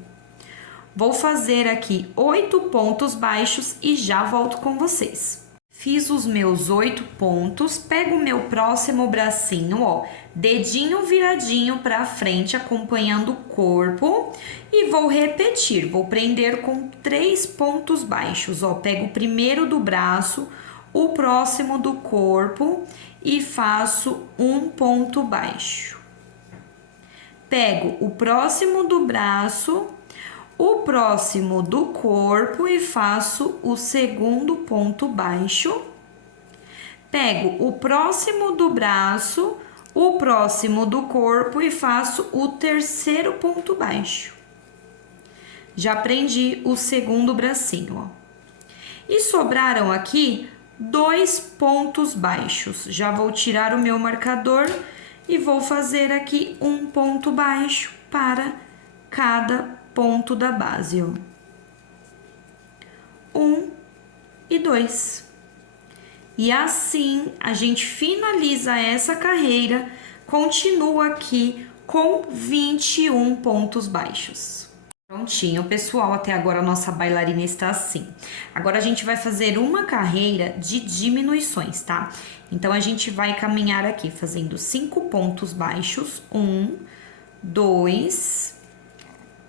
Vou fazer aqui 8 pontos baixos e já volto com vocês. Fiz os meus 8 pontos, pego o meu próximo bracinho, ó, dedinho viradinho para frente, acompanhando o corpo, e vou repetir, vou prender com 3 pontos baixos, ó, pego o primeiro do braço, o próximo do corpo e faço um ponto baixo. Pego o próximo do braço, o próximo do corpo e faço o segundo ponto baixo. Pego o próximo do braço, o próximo do corpo e faço o terceiro ponto baixo. Já prendi o segundo bracinho, ó. E sobraram aqui 2 pontos baixos. Já vou tirar o meu marcador e vou fazer aqui um ponto baixo para cada ponto da base, ó. 1 e 2. E assim a gente finaliza essa carreira, continua aqui com 21 pontos baixos. Prontinho, pessoal, até agora a nossa bailarina está assim. Agora a gente vai fazer uma carreira de diminuições, tá? Então a gente vai caminhar aqui fazendo 5 pontos baixos, 1, 2,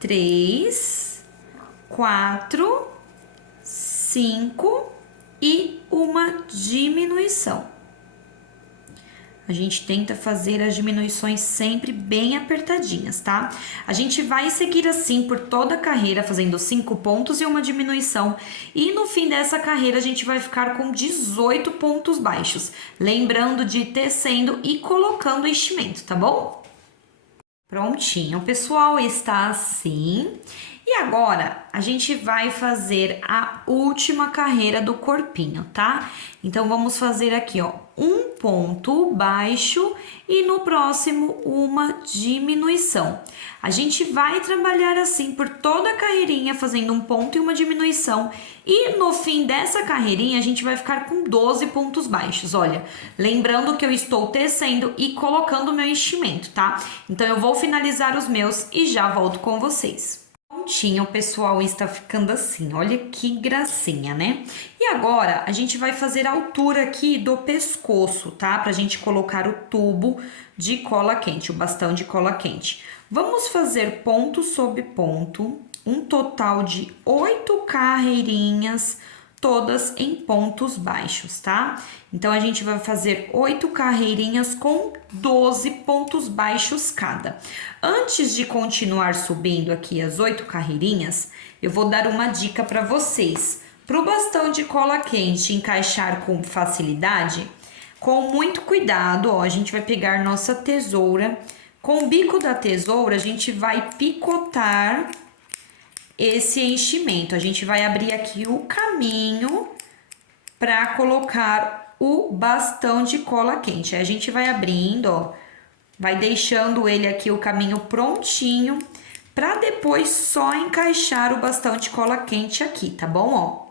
3, 4, 5 e uma diminuição. A gente tenta fazer as diminuições sempre bem apertadinhas, tá? A gente vai seguir assim por toda a carreira, fazendo 5 pontos e uma diminuição. E no fim dessa carreira, a gente vai ficar com 18 pontos baixos. Lembrando de ir tecendo e colocando o enchimento, tá bom? Prontinho, pessoal, está assim. E agora, a gente vai fazer a última carreira do corpinho, tá? Então, vamos fazer aqui, ó, um ponto baixo e no próximo uma diminuição. A gente vai trabalhar assim por toda a carreirinha, fazendo um ponto e uma diminuição. E no fim dessa carreirinha, a gente vai ficar com 12 pontos baixos, olha. Lembrando que eu estou tecendo e colocando o meu enchimento, tá? Então, eu vou finalizar os meus e já volto com vocês. Prontinho, o pessoal está ficando assim, olha que gracinha, né? E agora, a gente vai fazer a altura aqui do pescoço, tá? Pra gente colocar o tubo de cola quente, o bastão de cola quente. Vamos fazer ponto sobre ponto, um total de 8 carreirinhas, todas em pontos baixos, tá? Então, a gente vai fazer 8 carreirinhas com 12 pontos baixos cada. Antes de continuar subindo aqui as 8 carreirinhas, eu vou dar uma dica para vocês. Para o bastão de cola quente encaixar com facilidade, com muito cuidado, ó, a gente vai pegar nossa tesoura. Com o bico da tesoura, a gente vai picotar esse enchimento. A gente vai abrir aqui o caminho para colocar o bastão de cola quente. Aí a gente vai abrindo, ó, vai deixando ele aqui o caminho prontinho para depois só encaixar o bastão de cola quente aqui, tá bom, ó?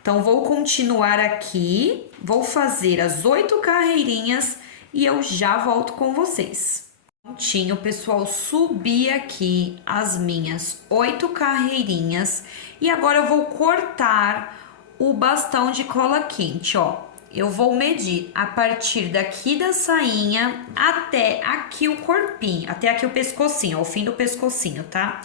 Então, vou continuar aqui, vou fazer as 8 carreirinhas e eu já volto com vocês. Prontinho, pessoal, subi aqui as minhas 8 carreirinhas e agora eu vou cortar o bastão de cola quente, ó. Eu vou medir a partir daqui da sainha até aqui o corpinho, até aqui o pescocinho, o fim do pescocinho, tá?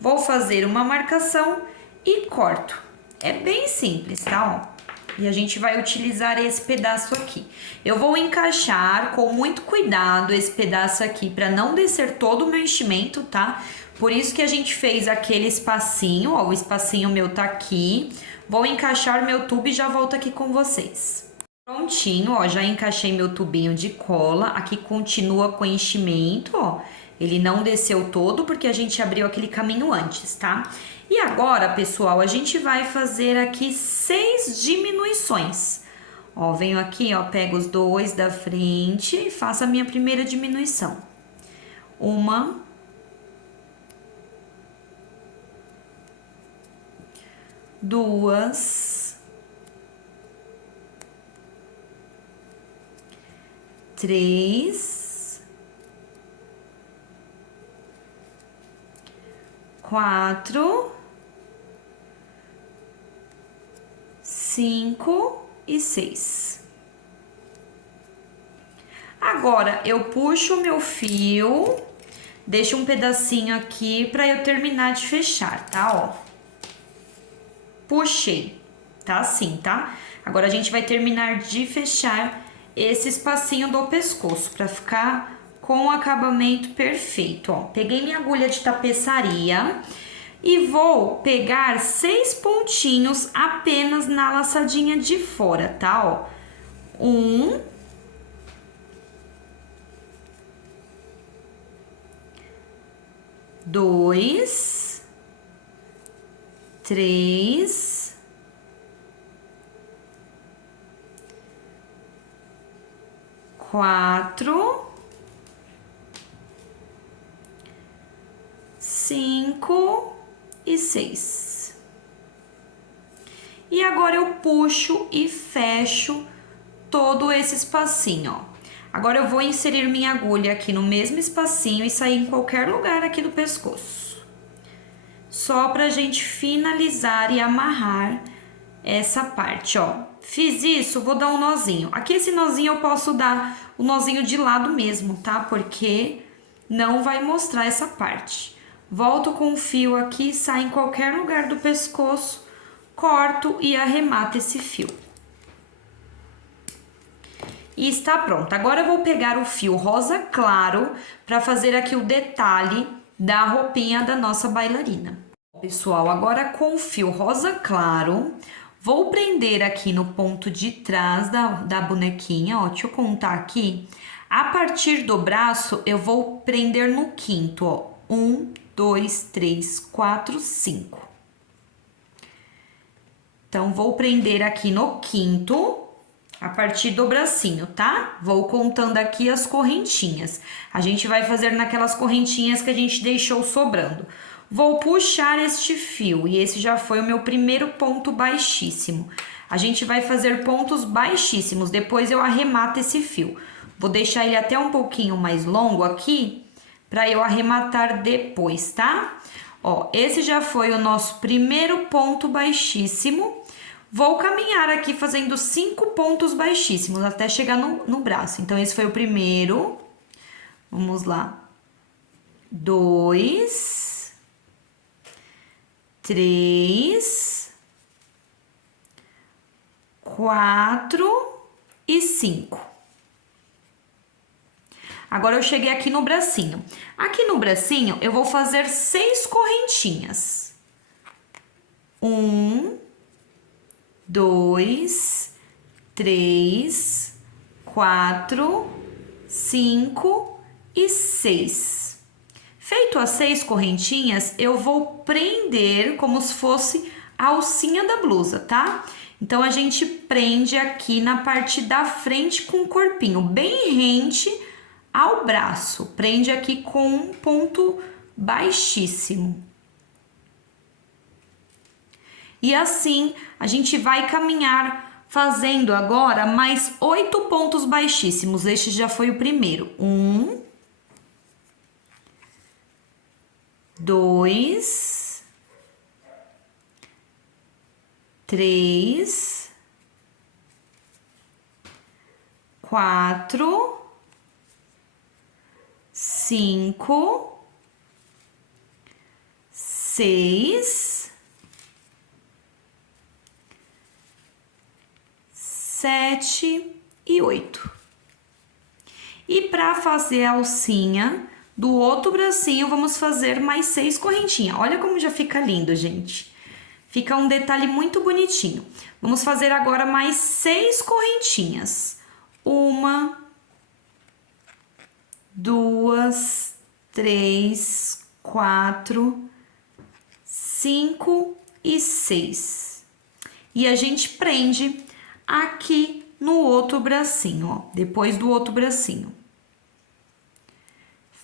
Vou fazer uma marcação e corto. É bem simples, tá? Ó. E a gente vai utilizar esse pedaço aqui. Eu vou encaixar com muito cuidado esse pedaço aqui para não descer todo o meu enchimento, tá? Por isso que a gente fez aquele espacinho, ó, o espacinho meu tá aqui. Vou encaixar meu tubo e já volto aqui com vocês. Prontinho, ó, já encaixei meu tubinho de cola. Aqui continua com enchimento, ó. Ele não desceu todo porque a gente abriu aquele caminho antes, tá? E agora, pessoal, a gente vai fazer aqui 6 diminuições. Ó, venho aqui, ó, pego os 2 da frente e faço a minha primeira diminuição. 1, 2, 3, 4 5 e 6. Agora, eu puxo o meu fio, deixo um pedacinho aqui pra eu terminar de fechar, tá? Ó. Puxei, tá assim, tá? Agora, a gente vai terminar de fechar esse espacinho do pescoço pra ficar com o acabamento perfeito, ó. Peguei minha agulha de tapeçaria e vou pegar 6 pontinhos apenas na laçadinha de fora, tá? Ó. 1, 2, 3, 4, 5 e 6. E agora eu puxo e fecho todo esse espacinho, ó. Agora eu vou inserir minha agulha aqui no mesmo espacinho e sair em qualquer lugar aqui do pescoço. Só pra gente finalizar e amarrar essa parte, ó. Fiz isso, vou dar um nozinho. Aqui esse nozinho eu posso dar o nozinho de lado mesmo, tá? Porque não vai mostrar essa parte. Volto com o fio aqui, sai em qualquer lugar do pescoço, corto e arremato esse fio. E está pronto. Agora eu vou pegar o fio rosa claro para fazer aqui o detalhe da roupinha da nossa bailarina. Pessoal, agora com o fio rosa claro, vou prender aqui no ponto de trás da bonequinha, ó, deixa eu contar aqui. A partir do braço, eu vou prender no quinto, ó. 1, 2, 3, 4, 5. Então, vou prender aqui no quinto, a partir do bracinho, tá? Vou contando aqui as correntinhas. A gente vai fazer naquelas correntinhas que a gente deixou sobrando. Vou puxar este fio e esse já foi o meu primeiro ponto baixíssimo. A gente vai fazer pontos baixíssimos, depois eu arremato esse fio. Vou deixar ele até um pouquinho mais longo aqui, para eu arrematar depois, tá? Ó, esse já foi o nosso primeiro ponto baixíssimo. Vou caminhar aqui fazendo 5 pontos baixíssimos até chegar no braço. Então, esse foi o primeiro. Vamos lá. 2, 3, 4 e 5. Agora, eu cheguei aqui no bracinho. Aqui no bracinho, eu vou fazer 6 correntinhas. 1, 2, 3, 4, 5 e 6. Feito as 6 correntinhas, eu vou prender como se fosse a alcinha da blusa, tá? Então, a gente prende aqui na parte da frente com o corpinho bem rente ao braço. Prende aqui com um ponto baixíssimo. E assim, a gente vai caminhar fazendo agora mais 8 pontos baixíssimos. Este já foi o primeiro. 1, 2, 3, 4, 5, 6, 7 e 8. E para fazer a alcinha do outro bracinho, vamos fazer mais 6 correntinhas. Olha como já fica lindo, gente. Fica um detalhe muito bonitinho. Vamos fazer agora mais 6 correntinhas. 1, 2, 3, 4, 5 e 6. E a gente prende aqui no outro bracinho, ó, depois do outro bracinho.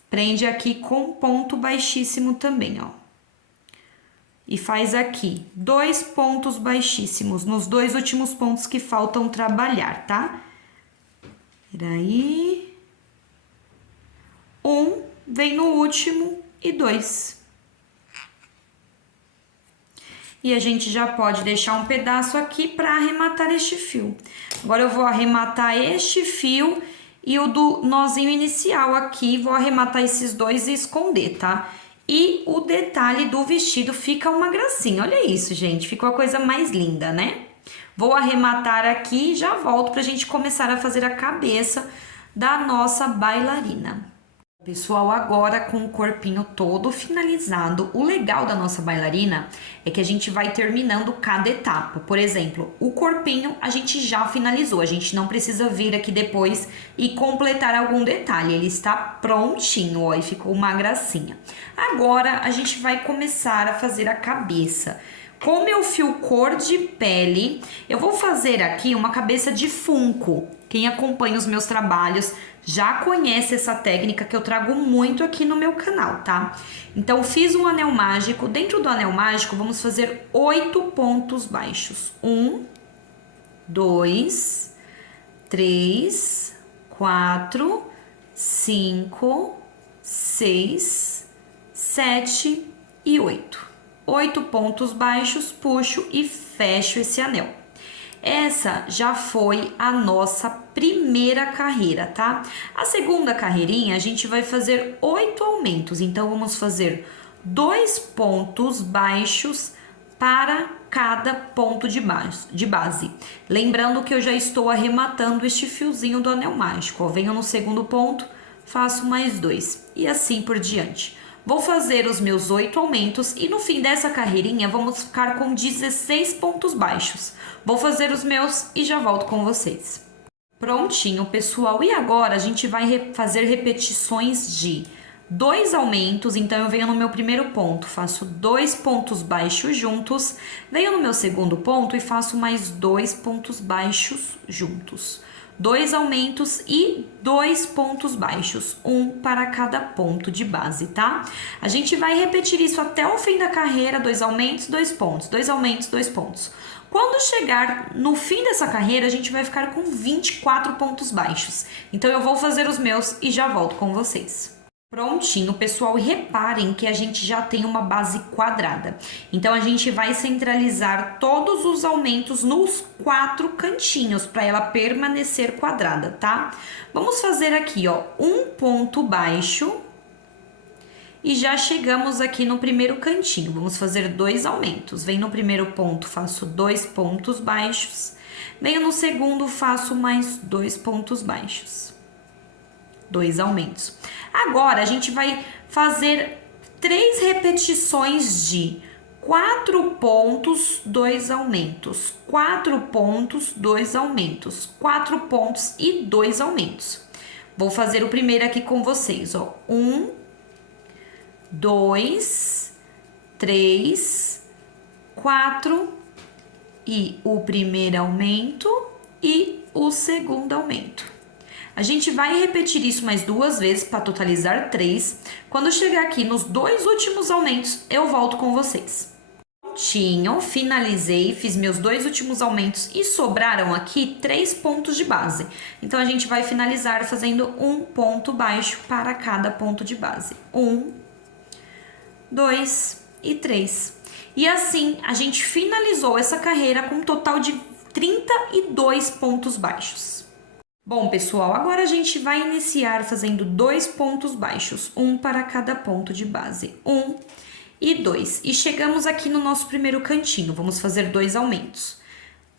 Prende aqui com ponto baixíssimo também, ó. E faz aqui 2 pontos baixíssimos nos 2 últimos pontos que faltam trabalhar, tá? Peraí. 1, vem no último e 2. E a gente já pode deixar um pedaço aqui para arrematar este fio. Agora eu vou arrematar este fio e o do nozinho inicial aqui, vou arrematar esses dois e esconder, tá? E o detalhe do vestido fica uma gracinha, olha isso, gente, ficou a coisa mais linda, né? Vou arrematar aqui e já volto pra gente começar a fazer a cabeça da nossa bailarina. Pessoal, agora com o corpinho todo finalizado, o legal da nossa bailarina é que a gente vai terminando cada etapa. Por exemplo, o corpinho a gente já finalizou, a gente não precisa vir aqui depois e completar algum detalhe, ele está prontinho, ó, e ficou uma gracinha. Agora a gente vai começar a fazer a cabeça. Com meu fio cor de pele, eu vou fazer aqui uma cabeça de funko. Quem acompanha os meus trabalhos já conhece essa técnica que eu trago muito aqui no meu canal, tá? Então, fiz um anel mágico. Dentro do anel mágico, vamos fazer 8 pontos baixos. 1, 2, 3, 4, 5, 6, 7 e 8. 8 pontos baixos, puxo e fecho esse anel. Essa já foi a nossa primeira carreira, tá? A segunda carreirinha, a gente vai fazer 8 aumentos. Então, vamos fazer 2 pontos baixos para cada ponto de base. Lembrando que eu já estou arrematando este fiozinho do anel mágico. Ó, venho no segundo ponto, faço mais 2 e assim por diante. Vou fazer os meus 8 aumentos e no fim dessa carreirinha vamos ficar com 16 pontos baixos. Vou fazer os meus e já volto com vocês. Prontinho, pessoal. E agora a gente vai fazer repetições de 2 aumentos. Então, eu venho no meu primeiro ponto, faço 2 pontos baixos juntos. Venho no meu segundo ponto e faço mais 2 pontos baixos juntos. 2 aumentos e 2 pontos baixos, um para cada ponto de base, tá? A gente vai repetir isso até o fim da carreira, 2 aumentos, 2 pontos, 2 aumentos, 2 pontos. Quando chegar no fim dessa carreira, a gente vai ficar com 24 pontos baixos. Então, eu vou fazer os meus e já volto com vocês. Prontinho, pessoal, e reparem que a gente já tem uma base quadrada. Então, a gente vai centralizar todos os aumentos nos 4 cantinhos para ela permanecer quadrada, tá? Vamos fazer aqui, ó, um ponto baixo e já chegamos aqui no primeiro cantinho. Vamos fazer 2 aumentos. Venho no primeiro ponto, faço 2 pontos baixos. Venho no segundo, faço mais 2 pontos baixos. 2 aumentos. Agora, a gente vai fazer 3 repetições de 4 pontos, 2 aumentos, 4 pontos, 2 aumentos, 4 pontos e 2 aumentos. Vou fazer o primeiro aqui com vocês, ó. 1, 2, 3, 4 e o primeiro aumento e o segundo aumento. A gente vai repetir isso mais 2 vezes para totalizar 3. Quando chegar aqui nos 2 últimos aumentos, eu volto com vocês. Prontinho, finalizei, fiz meus 2 últimos aumentos e sobraram aqui 3 pontos de base. Então, a gente vai finalizar fazendo um ponto baixo para cada ponto de base. 1, 2 e 3. E assim, a gente finalizou essa carreira com um total de 32 pontos baixos. Bom, pessoal, agora a gente vai iniciar fazendo 2 pontos baixos, um para cada ponto de base, 1 e 2. E chegamos aqui no nosso primeiro cantinho, vamos fazer 2 aumentos.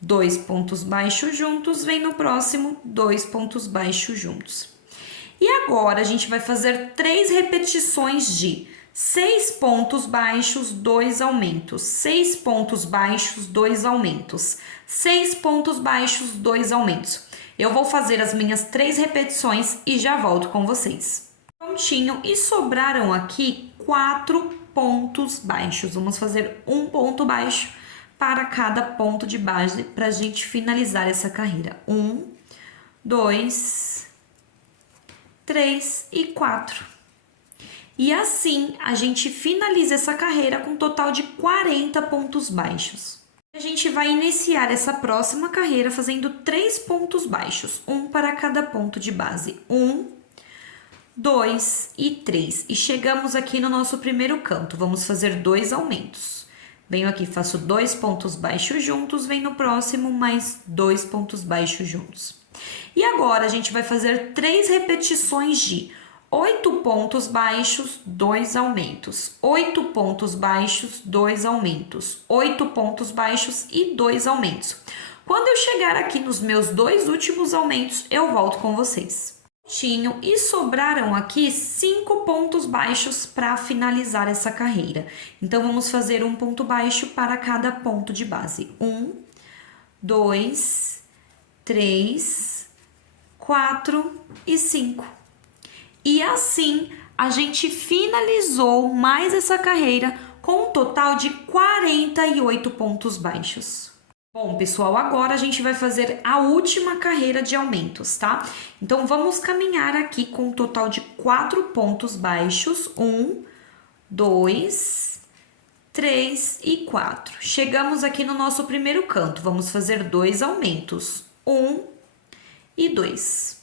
2 pontos baixos juntos, vem no próximo, 2 pontos baixos juntos. E agora a gente vai fazer 3 repetições de 6 pontos baixos, 2 aumentos, 6 pontos baixos, 2 aumentos, 6 pontos baixos, 2 aumentos. Eu vou fazer as minhas 3 repetições e já volto com vocês. Prontinho, e sobraram aqui 4 pontos baixos. Vamos fazer um ponto baixo para cada ponto de base para a gente finalizar essa carreira. 1, 2, 3 e 4. E assim, a gente finaliza essa carreira com um total de 40 pontos baixos. A gente vai iniciar essa próxima carreira fazendo 3 pontos baixos, um para cada ponto de base. 1, 2 e 3. E chegamos aqui no nosso primeiro canto. Vamos fazer 2 aumentos. Venho aqui, faço 2 pontos baixos juntos, venho no próximo, mais 2 pontos baixos juntos. E agora, a gente vai fazer 3 repetições de 8 pontos baixos, 2 aumentos. 8 pontos baixos, 2 aumentos. 8 pontos baixos e 2 aumentos. Quando eu chegar aqui nos meus 2 últimos aumentos, eu volto com vocês. E sobraram aqui 5 pontos baixos para finalizar essa carreira. Então, vamos fazer um ponto baixo para cada ponto de base. 1, 2, 3, 4 e 5. E assim, a gente finalizou mais essa carreira com um total de 48 pontos baixos. Bom, pessoal, agora a gente vai fazer a última carreira de aumentos, tá? Então, vamos caminhar aqui com um total de 4 pontos baixos. 1, 2, 3 e 4. Chegamos aqui no nosso primeiro canto. Vamos fazer 2 aumentos. 1 e 2.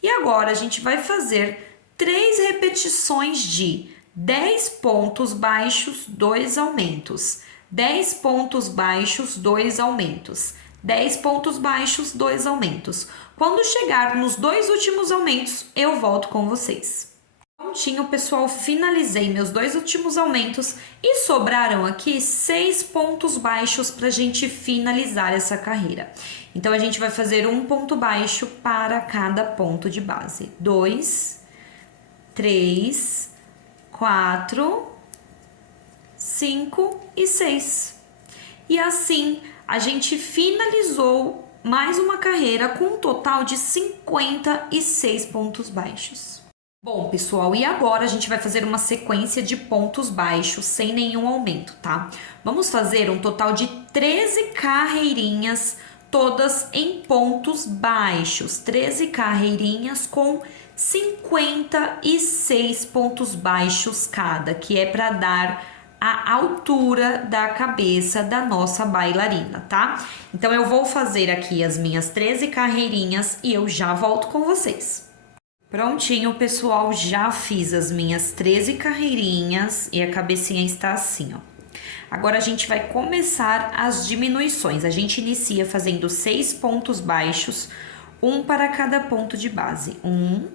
E agora, a gente vai fazer 3 repetições de 10 pontos baixos, 2 aumentos. 10 pontos baixos, 2 aumentos. 10 pontos baixos, 2 aumentos. Quando chegar nos 2 últimos aumentos, eu volto com vocês. Prontinho, pessoal, finalizei meus 2 últimos aumentos e sobraram aqui 6 pontos baixos para a gente finalizar essa carreira. Então, a gente vai fazer um ponto baixo para cada ponto de base. 2, 3, 4... 5 e 6. E assim, a gente finalizou mais uma carreira com um total de 56 pontos baixos. Bom, pessoal, e agora a gente vai fazer uma sequência de pontos baixos sem nenhum aumento, tá? Vamos fazer um total de 13 carreirinhas, todas em pontos baixos. 13 carreirinhas com 56 pontos baixos cada, que é para dar a altura da cabeça da nossa bailarina, tá? Então, eu vou fazer aqui as minhas 13 carreirinhas e eu já volto com vocês. Prontinho, pessoal, já fiz as minhas 13 carreirinhas e a cabecinha está assim, ó. Agora, a gente vai começar as diminuições. A gente inicia fazendo 6 pontos baixos, um para cada ponto de base. 1,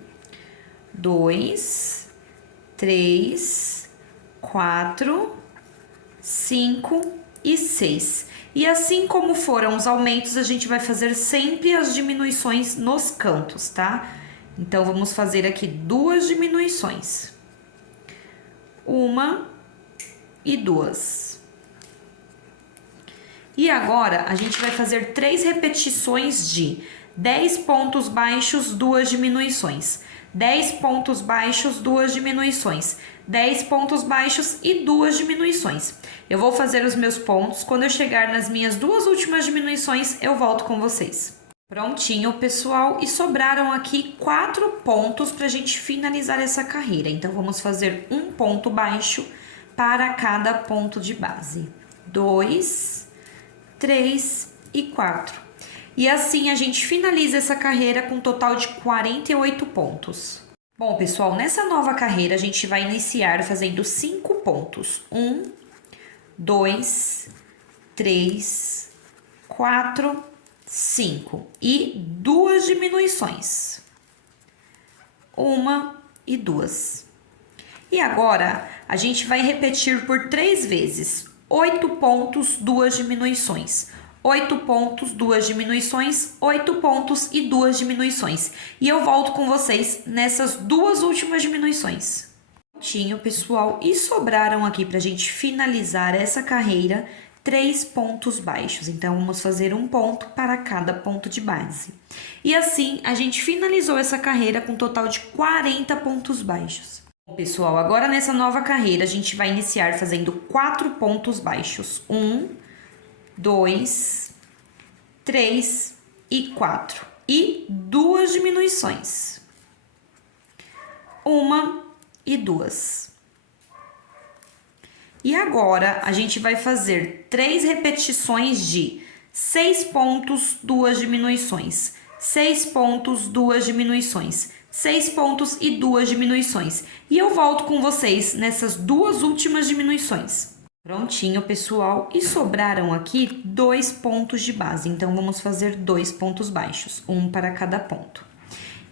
2, 3... 4, 5 e 6. E assim como foram os aumentos, a gente vai fazer sempre as diminuições nos cantos, tá? Então, vamos fazer aqui 2 diminuições. 1 e 2. E agora, a gente vai fazer 3 repetições de 10 pontos baixos, 2 diminuições. 10 pontos baixos, 2 diminuições. 10 pontos baixos e 2 diminuições. Eu vou fazer os meus pontos. Quando eu chegar nas minhas 2 últimas diminuições, eu volto com vocês. Prontinho, pessoal. E sobraram aqui 4 pontos para a gente finalizar essa carreira. Então, vamos fazer um ponto baixo para cada ponto de base. 2, 3 e 4. E assim, a gente finaliza essa carreira com um total de 48 pontos. Bom, pessoal, nessa nova carreira, a gente vai iniciar fazendo 5 pontos. 1, 2, 3, 4, 5. E 2 diminuições. 1 e 2. E agora, a gente vai repetir por 3 vezes. 8 pontos, 2 diminuições. 8 pontos, 2 diminuições, 8 pontos e 2 diminuições. E eu volto com vocês nessas 2 últimas diminuições. Prontinho, pessoal. E sobraram aqui pra gente finalizar essa carreira 3 pontos baixos. Então, vamos fazer um ponto para cada ponto de base. E assim, a gente finalizou essa carreira com um total de 40 pontos baixos. Bom, pessoal, agora nessa nova carreira, a gente vai iniciar fazendo 4 pontos baixos. 1, 2, 3 e 4. E 2 diminuições. 1 e 2. E agora, a gente vai fazer 3 repetições de 6 pontos, 2 diminuições. 6 pontos, 2 diminuições. 6 pontos e 2 diminuições. E eu volto com vocês nessas 2 últimas diminuições. Prontinho, pessoal. E sobraram aqui 2 pontos de base. Então, vamos fazer 2 pontos baixos, um para cada ponto.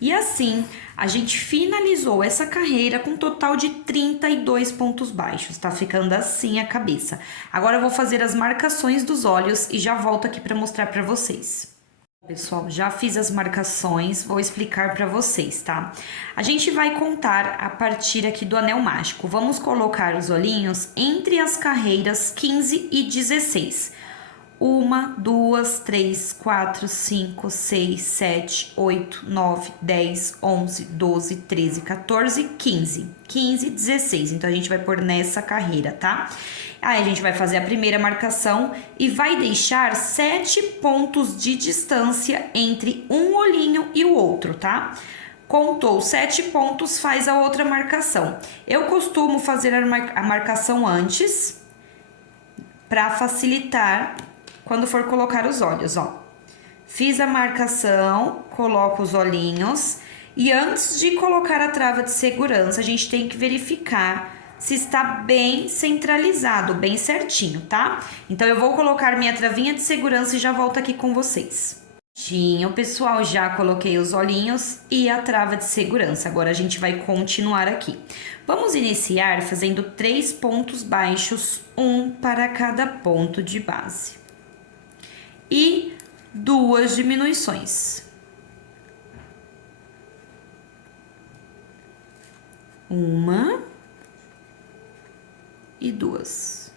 E assim, a gente finalizou essa carreira com um total de 32 pontos baixos. Tá ficando assim a cabeça. Agora, eu vou fazer as marcações dos olhos e já volto aqui para mostrar para vocês. Pessoal, já fiz as marcações, vou explicar para vocês, tá? A gente vai contar a partir aqui do anel mágico. Vamos colocar os olhinhos entre as carreiras 15 e 16. 1, 2, 3, 4, 5, 6, 7, 8, 9, 10, 11, 12, 13, 14, 15. 15, 16. Então, a gente vai pôr nessa carreira, tá? Aí, a gente vai fazer a primeira marcação e vai deixar 7 pontos de distância entre um olhinho e o outro, tá? Contou 7 pontos, faz a outra marcação. Eu costumo fazer a marcação antes, para facilitar quando for colocar os olhos, ó. Fiz a marcação, coloco os olhinhos e antes de colocar a trava de segurança, a gente tem que verificar se está bem centralizado, bem certinho, tá? Então, eu vou colocar minha travinha de segurança e já volto aqui com vocês. Tinha, pessoal, já coloquei os olhinhos e a trava de segurança. Agora, a gente vai continuar aqui. Vamos iniciar fazendo 3 pontos baixos, um para cada ponto de base. E 2 diminuições. Uma e 2.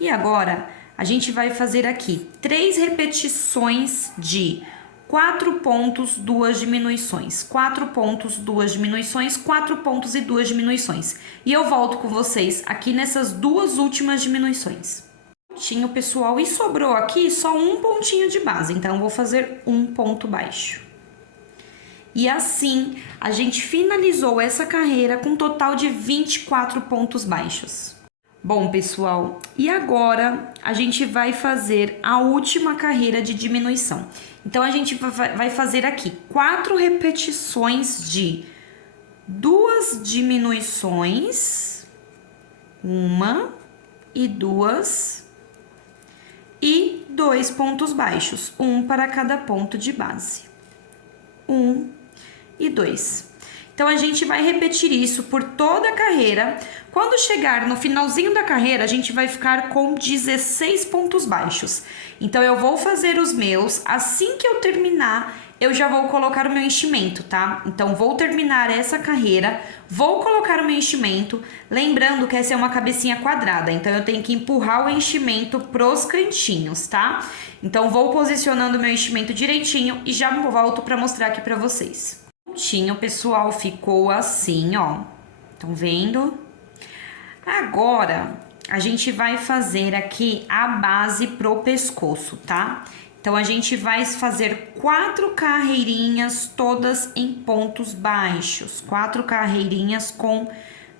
E agora, a gente vai fazer aqui 3 repetições de 4 pontos, 2 diminuições. 4 pontos, 2 diminuições, 4 pontos e 2 diminuições. E eu volto com vocês aqui nessas 2 últimas diminuições. Pontinho, pessoal, e sobrou aqui só um pontinho de base, então eu vou fazer um ponto baixo. E assim, a gente finalizou essa carreira com um total de 24 pontos baixos. Bom, pessoal, e agora a gente vai fazer a última carreira de diminuição. Então, a gente vai fazer aqui 4 repetições de 2 diminuições, 1 e 2, e 2 pontos baixos, um para cada ponto de base. 1 e 2. Então, a gente vai repetir isso por toda a carreira. Quando chegar no finalzinho da carreira, a gente vai ficar com 16 pontos baixos. Então, eu vou fazer os meus. Assim que eu terminar, eu já vou colocar o meu enchimento, tá? Então, vou terminar essa carreira, vou colocar o meu enchimento. Lembrando que essa é uma cabecinha quadrada, então eu tenho que empurrar o enchimento pros cantinhos, tá? Então, vou posicionando o meu enchimento direitinho e já volto para mostrar aqui para vocês. Prontinho, pessoal, ficou assim, ó. Estão vendo? Agora, a gente vai fazer aqui a base pro pescoço, tá? Então, a gente vai fazer 4 carreirinhas todas em pontos baixos. 4 carreirinhas com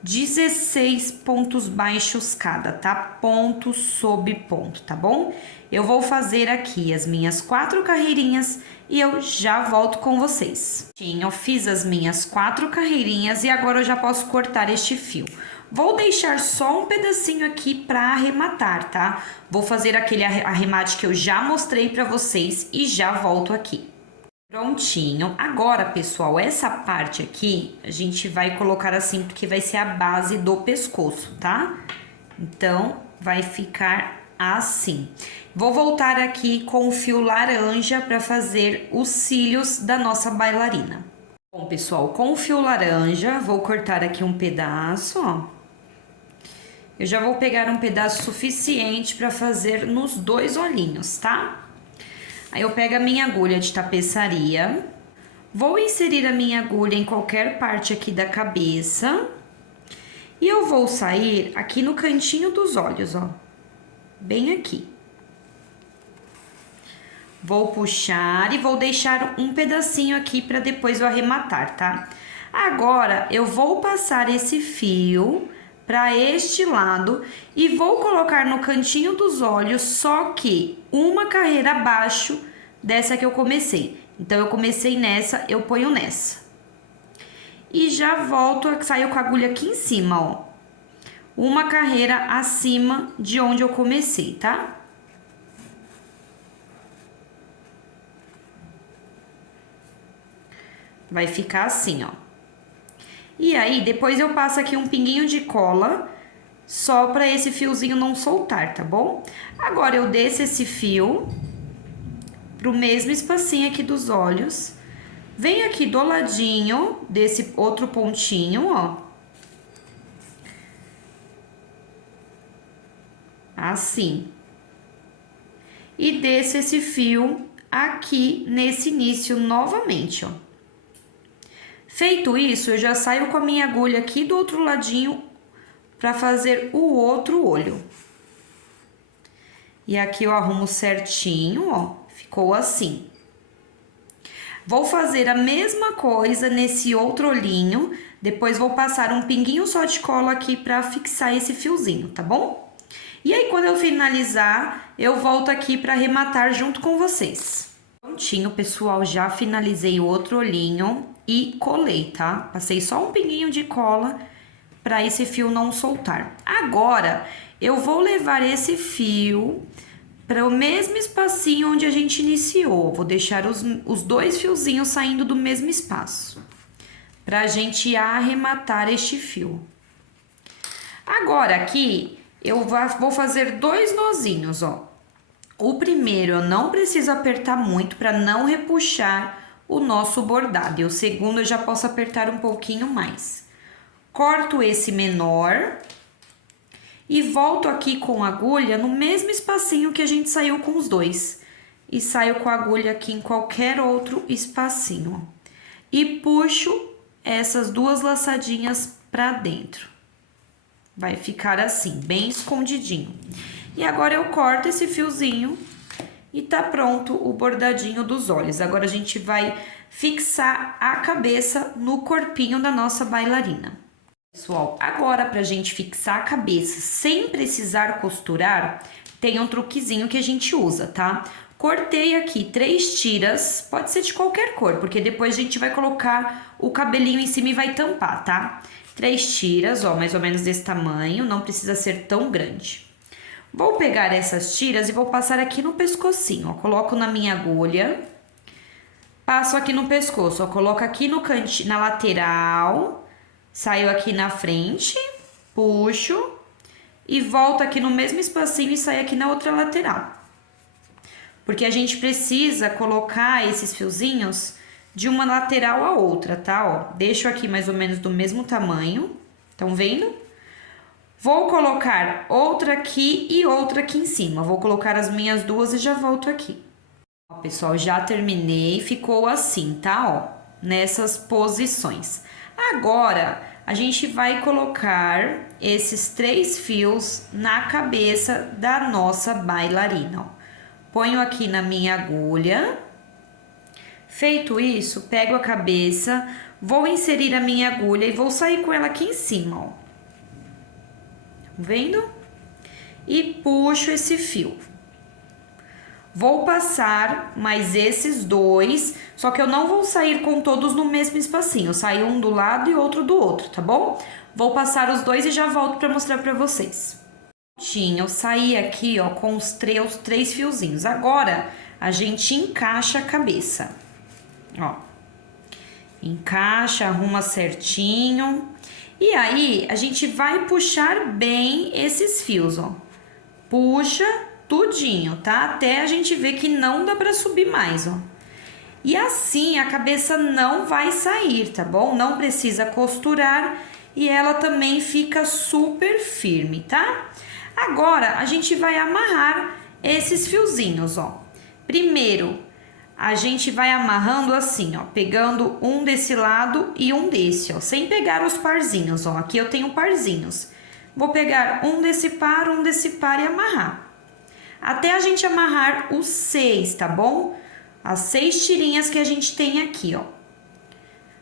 16 pontos baixos cada, tá? Ponto sob ponto, tá bom? Eu vou fazer aqui as minhas 4 carreirinhas e eu já volto com vocês. Eu fiz as minhas 4 carreirinhas e agora eu já posso cortar este fio. Vou deixar só um pedacinho aqui para arrematar, tá? Vou fazer aquele arremate que eu já mostrei para vocês e já volto aqui. Prontinho. Agora, pessoal, essa parte aqui a gente vai colocar assim porque vai ser a base do pescoço, tá? Então, vai ficar assim. Vou voltar aqui com o fio laranja para fazer os cílios da nossa bailarina. Bom, pessoal, com o fio laranja, vou cortar aqui um pedaço, ó. Eu já vou pegar um pedaço suficiente para fazer nos 2 olhinhos, tá? Aí, eu pego a minha agulha de tapeçaria, vou inserir a minha agulha em qualquer parte aqui da cabeça e eu vou sair aqui no cantinho dos olhos, ó, bem aqui. Vou puxar e vou deixar um pedacinho aqui para depois eu arrematar, tá? Agora, eu vou passar esse fio para este lado e vou colocar no cantinho dos olhos, só que uma carreira abaixo dessa que eu comecei. Então, eu comecei nessa, eu ponho nessa. E já volto, saio com a agulha aqui em cima, ó. uma carreira acima de onde eu comecei, tá? Vai ficar assim, ó. E aí, depois eu passo aqui um pinguinho de cola, só pra esse fiozinho não soltar, tá bom? Agora, eu desço esse fio pro mesmo espacinho aqui dos olhos. Venho aqui do ladinho desse outro pontinho, ó. Assim. E desço esse fio aqui nesse início novamente, ó. Feito isso, eu já saio com a minha agulha aqui do outro ladinho para fazer o outro olho. E aqui eu arrumo certinho, ó, ficou assim. Vou fazer a mesma coisa nesse outro olhinho, depois vou passar um pinguinho só de cola aqui para fixar esse fiozinho, tá bom? E aí, quando eu finalizar, eu volto aqui para arrematar junto com vocês. Prontinho, pessoal, já finalizei o outro olhinho e colei, tá? Passei só um pinguinho de cola para esse fio não soltar. Agora, eu vou levar esse fio para o mesmo espacinho onde a gente iniciou. Vou deixar os dois fiozinhos saindo do mesmo espaço, para a gente arrematar este fio. Agora, aqui, eu vou fazer dois nozinhos, ó. O primeiro eu não preciso apertar muito para não repuxar o nosso bordado. E o segundo eu já posso apertar um pouquinho mais. Corto esse menor e volto aqui com a agulha no mesmo espacinho que a gente saiu com os dois. E saio com a agulha aqui em qualquer outro espacinho, ó. E puxo essas duas laçadinhas pra dentro. Vai ficar assim, bem escondidinho. E agora eu corto esse fiozinho e tá pronto o bordadinho dos olhos. Agora a gente vai fixar a cabeça no corpinho da nossa bailarina. Pessoal, agora pra gente fixar a cabeça sem precisar costurar, tem um truquezinho que a gente usa, tá? Cortei aqui 3 tiras, pode ser de qualquer cor, porque depois a gente vai colocar o cabelinho em cima e vai tampar, tá? 3 tiras, ó, mais ou menos desse tamanho, não precisa ser tão grande. Vou pegar essas tiras e vou passar aqui no pescocinho, ó. Coloco na minha agulha, passo aqui no pescoço, ó. Coloco aqui no cantinho, na lateral, saio aqui na frente, puxo e volto aqui no mesmo espacinho e saio aqui na outra lateral. Porque a gente precisa colocar esses fiozinhos de uma lateral a outra, tá? Ó, deixo aqui mais ou menos do mesmo tamanho, estão vendo? Vou colocar outra aqui e outra aqui em cima. Vou colocar as minhas duas e já volto aqui. Ó, pessoal, já terminei. Ficou assim, tá? Ó, nessas posições. Agora, a gente vai colocar esses 3 fios na cabeça da nossa bailarina, ó. Ponho aqui na minha agulha. Feito isso, pego a cabeça, vou inserir a minha agulha e vou sair com ela aqui em cima, ó. Vendo? E puxo esse fio. Vou passar mais esses 2, só que eu não vou sair com todos no mesmo espacinho. Eu saio um do lado e outro do outro, tá bom? Vou passar os 2 e já volto pra mostrar pra vocês. Eu saí aqui, ó, com os 3 fiozinhos. Agora, a gente encaixa a cabeça. Ó. Encaixa, arruma certinho. E aí, a gente vai puxar bem esses fios, ó. Puxa tudinho, tá? Até a gente ver que não dá pra subir mais, ó. E assim, a cabeça não vai sair, tá bom? Não precisa costurar e ela também fica super firme, tá? Agora, a gente vai amarrar esses fiozinhos, ó. Primeiro, a gente vai amarrando assim, ó, pegando um desse lado e um desse, ó, sem pegar os parzinhos, ó. Aqui eu tenho parzinhos. Vou pegar um desse par e amarrar. Até a gente amarrar os 6, tá bom? As 6 tirinhas que a gente tem aqui, ó.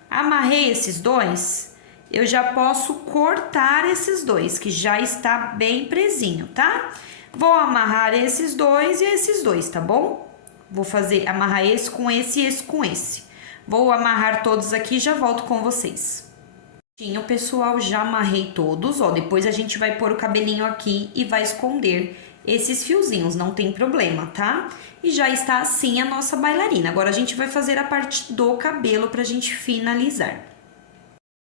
Amarrei esses 2, eu já posso cortar esses 2, que já está bem presinho, tá? Vou amarrar esses 2 e esses 2, tá bom? Vou amarrar esse com esse e esse com esse. Vou amarrar todos aqui e já volto com vocês. O pessoal, já amarrei todos, ó. Depois a gente vai pôr o cabelinho aqui e vai esconder esses fiozinhos, não tem problema, tá? E já está assim a nossa bailarina. Agora a gente vai fazer a parte do cabelo pra gente finalizar.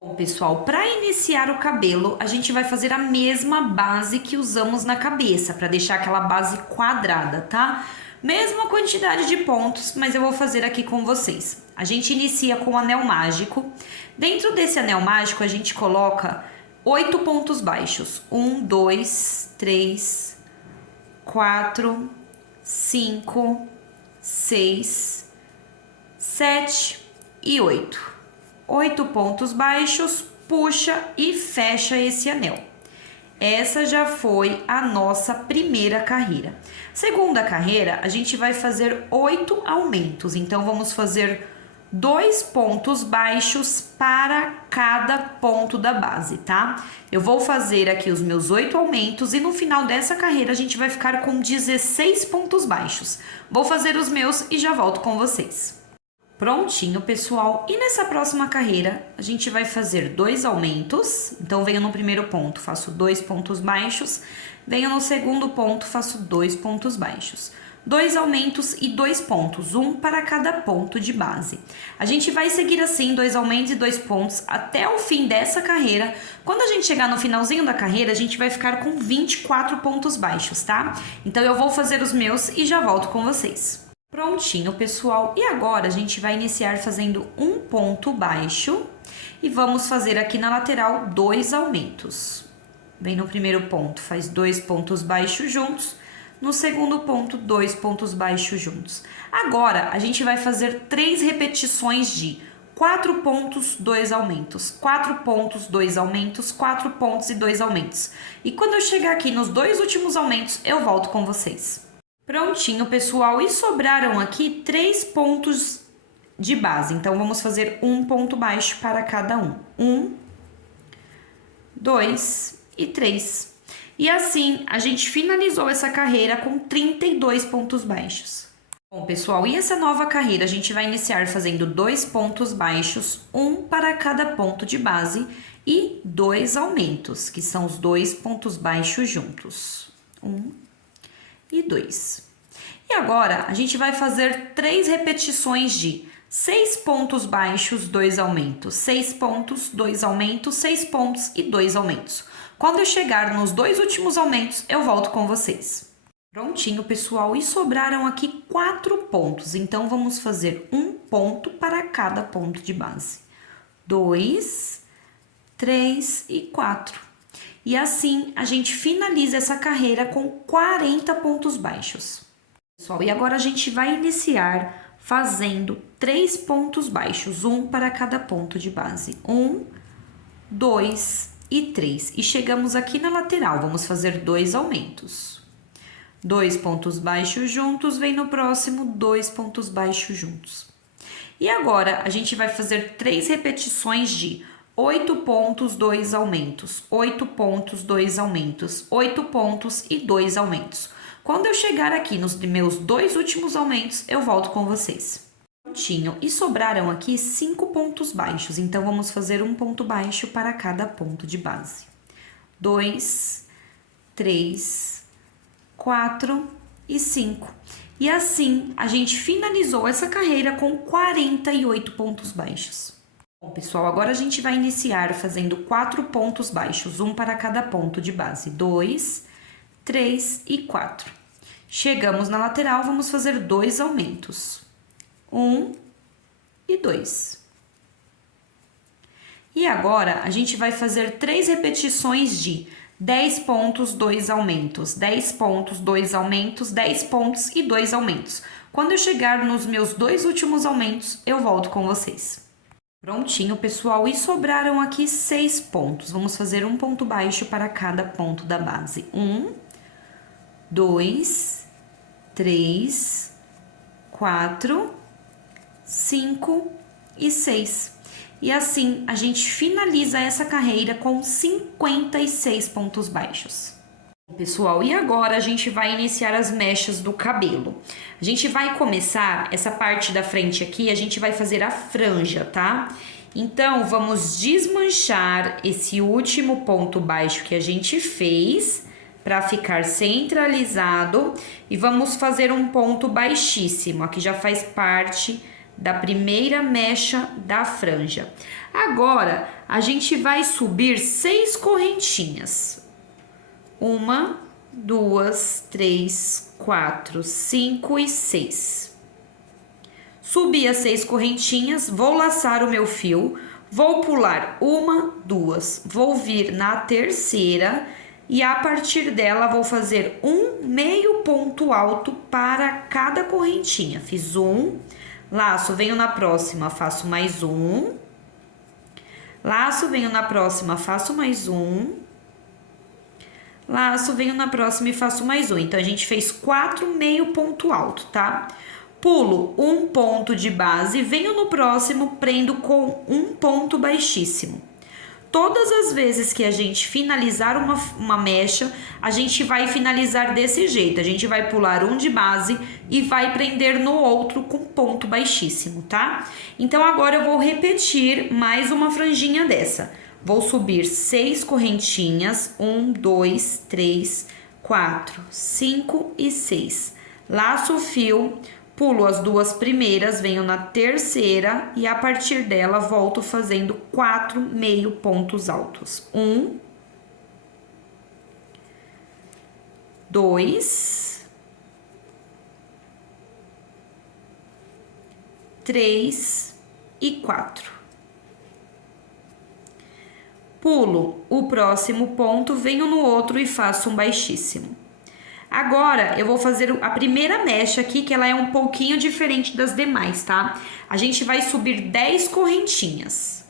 Bom, pessoal, para iniciar o cabelo, a gente vai fazer a mesma base que usamos na cabeça, para deixar aquela base quadrada, tá? Mesma quantidade de pontos, mas eu vou fazer aqui com vocês. A gente inicia com o anel mágico. Dentro desse anel mágico, a gente coloca 8 pontos baixos. 1, 2, 3, 4, 5, 6, 7 e 8. 8 pontos baixos, puxa e fecha esse anel. Essa já foi a nossa primeira carreira. Segunda carreira, a gente vai fazer 8 aumentos. Então, vamos fazer 2 pontos baixos para cada ponto da base, tá? Eu vou fazer aqui os meus 8 aumentos e no final dessa carreira a gente vai ficar com 16 pontos baixos. Vou fazer os meus e já volto com vocês. Prontinho, pessoal. E nessa próxima carreira, a gente vai fazer 2 aumentos. Então, venho no primeiro ponto, faço 2 pontos baixos. Venho no segundo ponto, faço 2 pontos baixos. 2 aumentos e 2 pontos, um para cada ponto de base. A gente vai seguir assim, 2 aumentos e 2 pontos até o fim dessa carreira. Quando a gente chegar no finalzinho da carreira, a gente vai ficar com 24 pontos baixos, tá? Então, eu vou fazer os meus e já volto com vocês. Prontinho, pessoal. E agora a gente vai iniciar fazendo um ponto baixo e vamos fazer aqui na lateral 2 aumentos. Vem no primeiro ponto, faz 2 pontos baixos juntos. No segundo ponto, 2 pontos baixos juntos. Agora, a gente vai fazer 3 repetições de 4 pontos, 2 aumentos. 4 pontos, 2 aumentos, 4 pontos e 2 aumentos. E quando eu chegar aqui nos 2 últimos aumentos, eu volto com vocês. Prontinho, pessoal, e sobraram aqui 3 pontos de base. Então, vamos fazer um ponto baixo para cada um. 1, 2 e 3. E assim, a gente finalizou essa carreira com 32 pontos baixos. Bom, pessoal, e essa nova carreira a gente vai iniciar fazendo 2 pontos baixos, um para cada ponto de base e 2 aumentos, que são os 2 pontos baixos juntos. 1 e 2. E agora, a gente vai fazer 3 repetições de 6 pontos baixos, 2 aumentos, 6 pontos, 2 aumentos, 6 pontos e 2 aumentos. Quando eu chegar nos 2 últimos aumentos, eu volto com vocês. Prontinho, pessoal, e sobraram aqui 4 pontos, então vamos fazer um ponto para cada ponto de base. 2, 3 e 4. E assim, a gente finaliza essa carreira com 40 pontos baixos. Pessoal, e agora a gente vai iniciar fazendo 3 pontos baixos, um para cada ponto de base. 1, 2 e 3. E chegamos aqui na lateral, vamos fazer 2 aumentos. 2 pontos baixos juntos, vem no próximo 2 pontos baixos juntos. E agora, a gente vai fazer 3 repetições de 8 pontos, 2 aumentos, 8 pontos, 2 aumentos, 8 pontos e 2 aumentos. Quando eu chegar aqui nos meus 2 últimos aumentos, eu volto com vocês. Prontinho, e sobraram aqui 5 pontos baixos, então vamos fazer um ponto baixo para cada ponto de base. 2, 3, 4 e 5. E assim, a gente finalizou essa carreira com 48 pontos baixos. Bom, pessoal, agora a gente vai iniciar fazendo 4 pontos baixos, um para cada ponto de base. 2, 3 e 4. Chegamos na lateral, vamos fazer 2 aumentos. 1 e 2. E agora, a gente vai fazer 3 repetições de 10 pontos, 2 aumentos, 10 pontos, 2 aumentos, 10 pontos e 2 aumentos. Quando eu chegar nos meus 2 últimos aumentos, eu volto com vocês. Prontinho, pessoal, e sobraram aqui 6 pontos. Vamos fazer um ponto baixo para cada ponto da base. 1, 2, 3, 4, 5 e 6. E assim, a gente finaliza essa carreira com 56 pontos baixos. Pessoal, e agora a gente vai iniciar as mechas do cabelo. A gente vai começar essa parte da frente aqui, a gente vai fazer a franja, tá? Então, vamos desmanchar esse último ponto baixo que a gente fez para ficar centralizado e vamos fazer um ponto baixíssimo, aqui já faz parte da primeira mecha da franja. Agora, a gente vai subir 6 correntinhas. 1, 2, 3, 4, 5 e 6. Subi as 6 correntinhas, vou laçar o meu fio, vou pular 1, 2, vou vir na terceira e a partir dela vou fazer um meio ponto alto para cada correntinha. Fiz um, laço, venho na próxima, faço mais um, laço, venho na próxima, faço mais um, laço, venho na próxima e faço mais um. Então, a gente fez 4 meio ponto alto, tá? Pulo um ponto de base, venho no próximo, prendo com um ponto baixíssimo. Todas as vezes que a gente finalizar uma mecha, a gente vai finalizar desse jeito. A gente vai pular um de base e vai prender no outro com ponto baixíssimo, tá? Então, agora eu vou repetir mais uma franjinha dessa. Vou subir 6 correntinhas, 1, 2, 3, 4, 5 e 6. Laço o fio, pulo as 2 primeiras, venho na terceira e a partir dela volto fazendo 4 meio pontos altos. 1, 2, 3 e 4. Pulo o próximo ponto, venho no outro e faço um baixíssimo. Agora, eu vou fazer a primeira mecha aqui, que ela é um pouquinho diferente das demais, tá? A gente vai subir 10 correntinhas.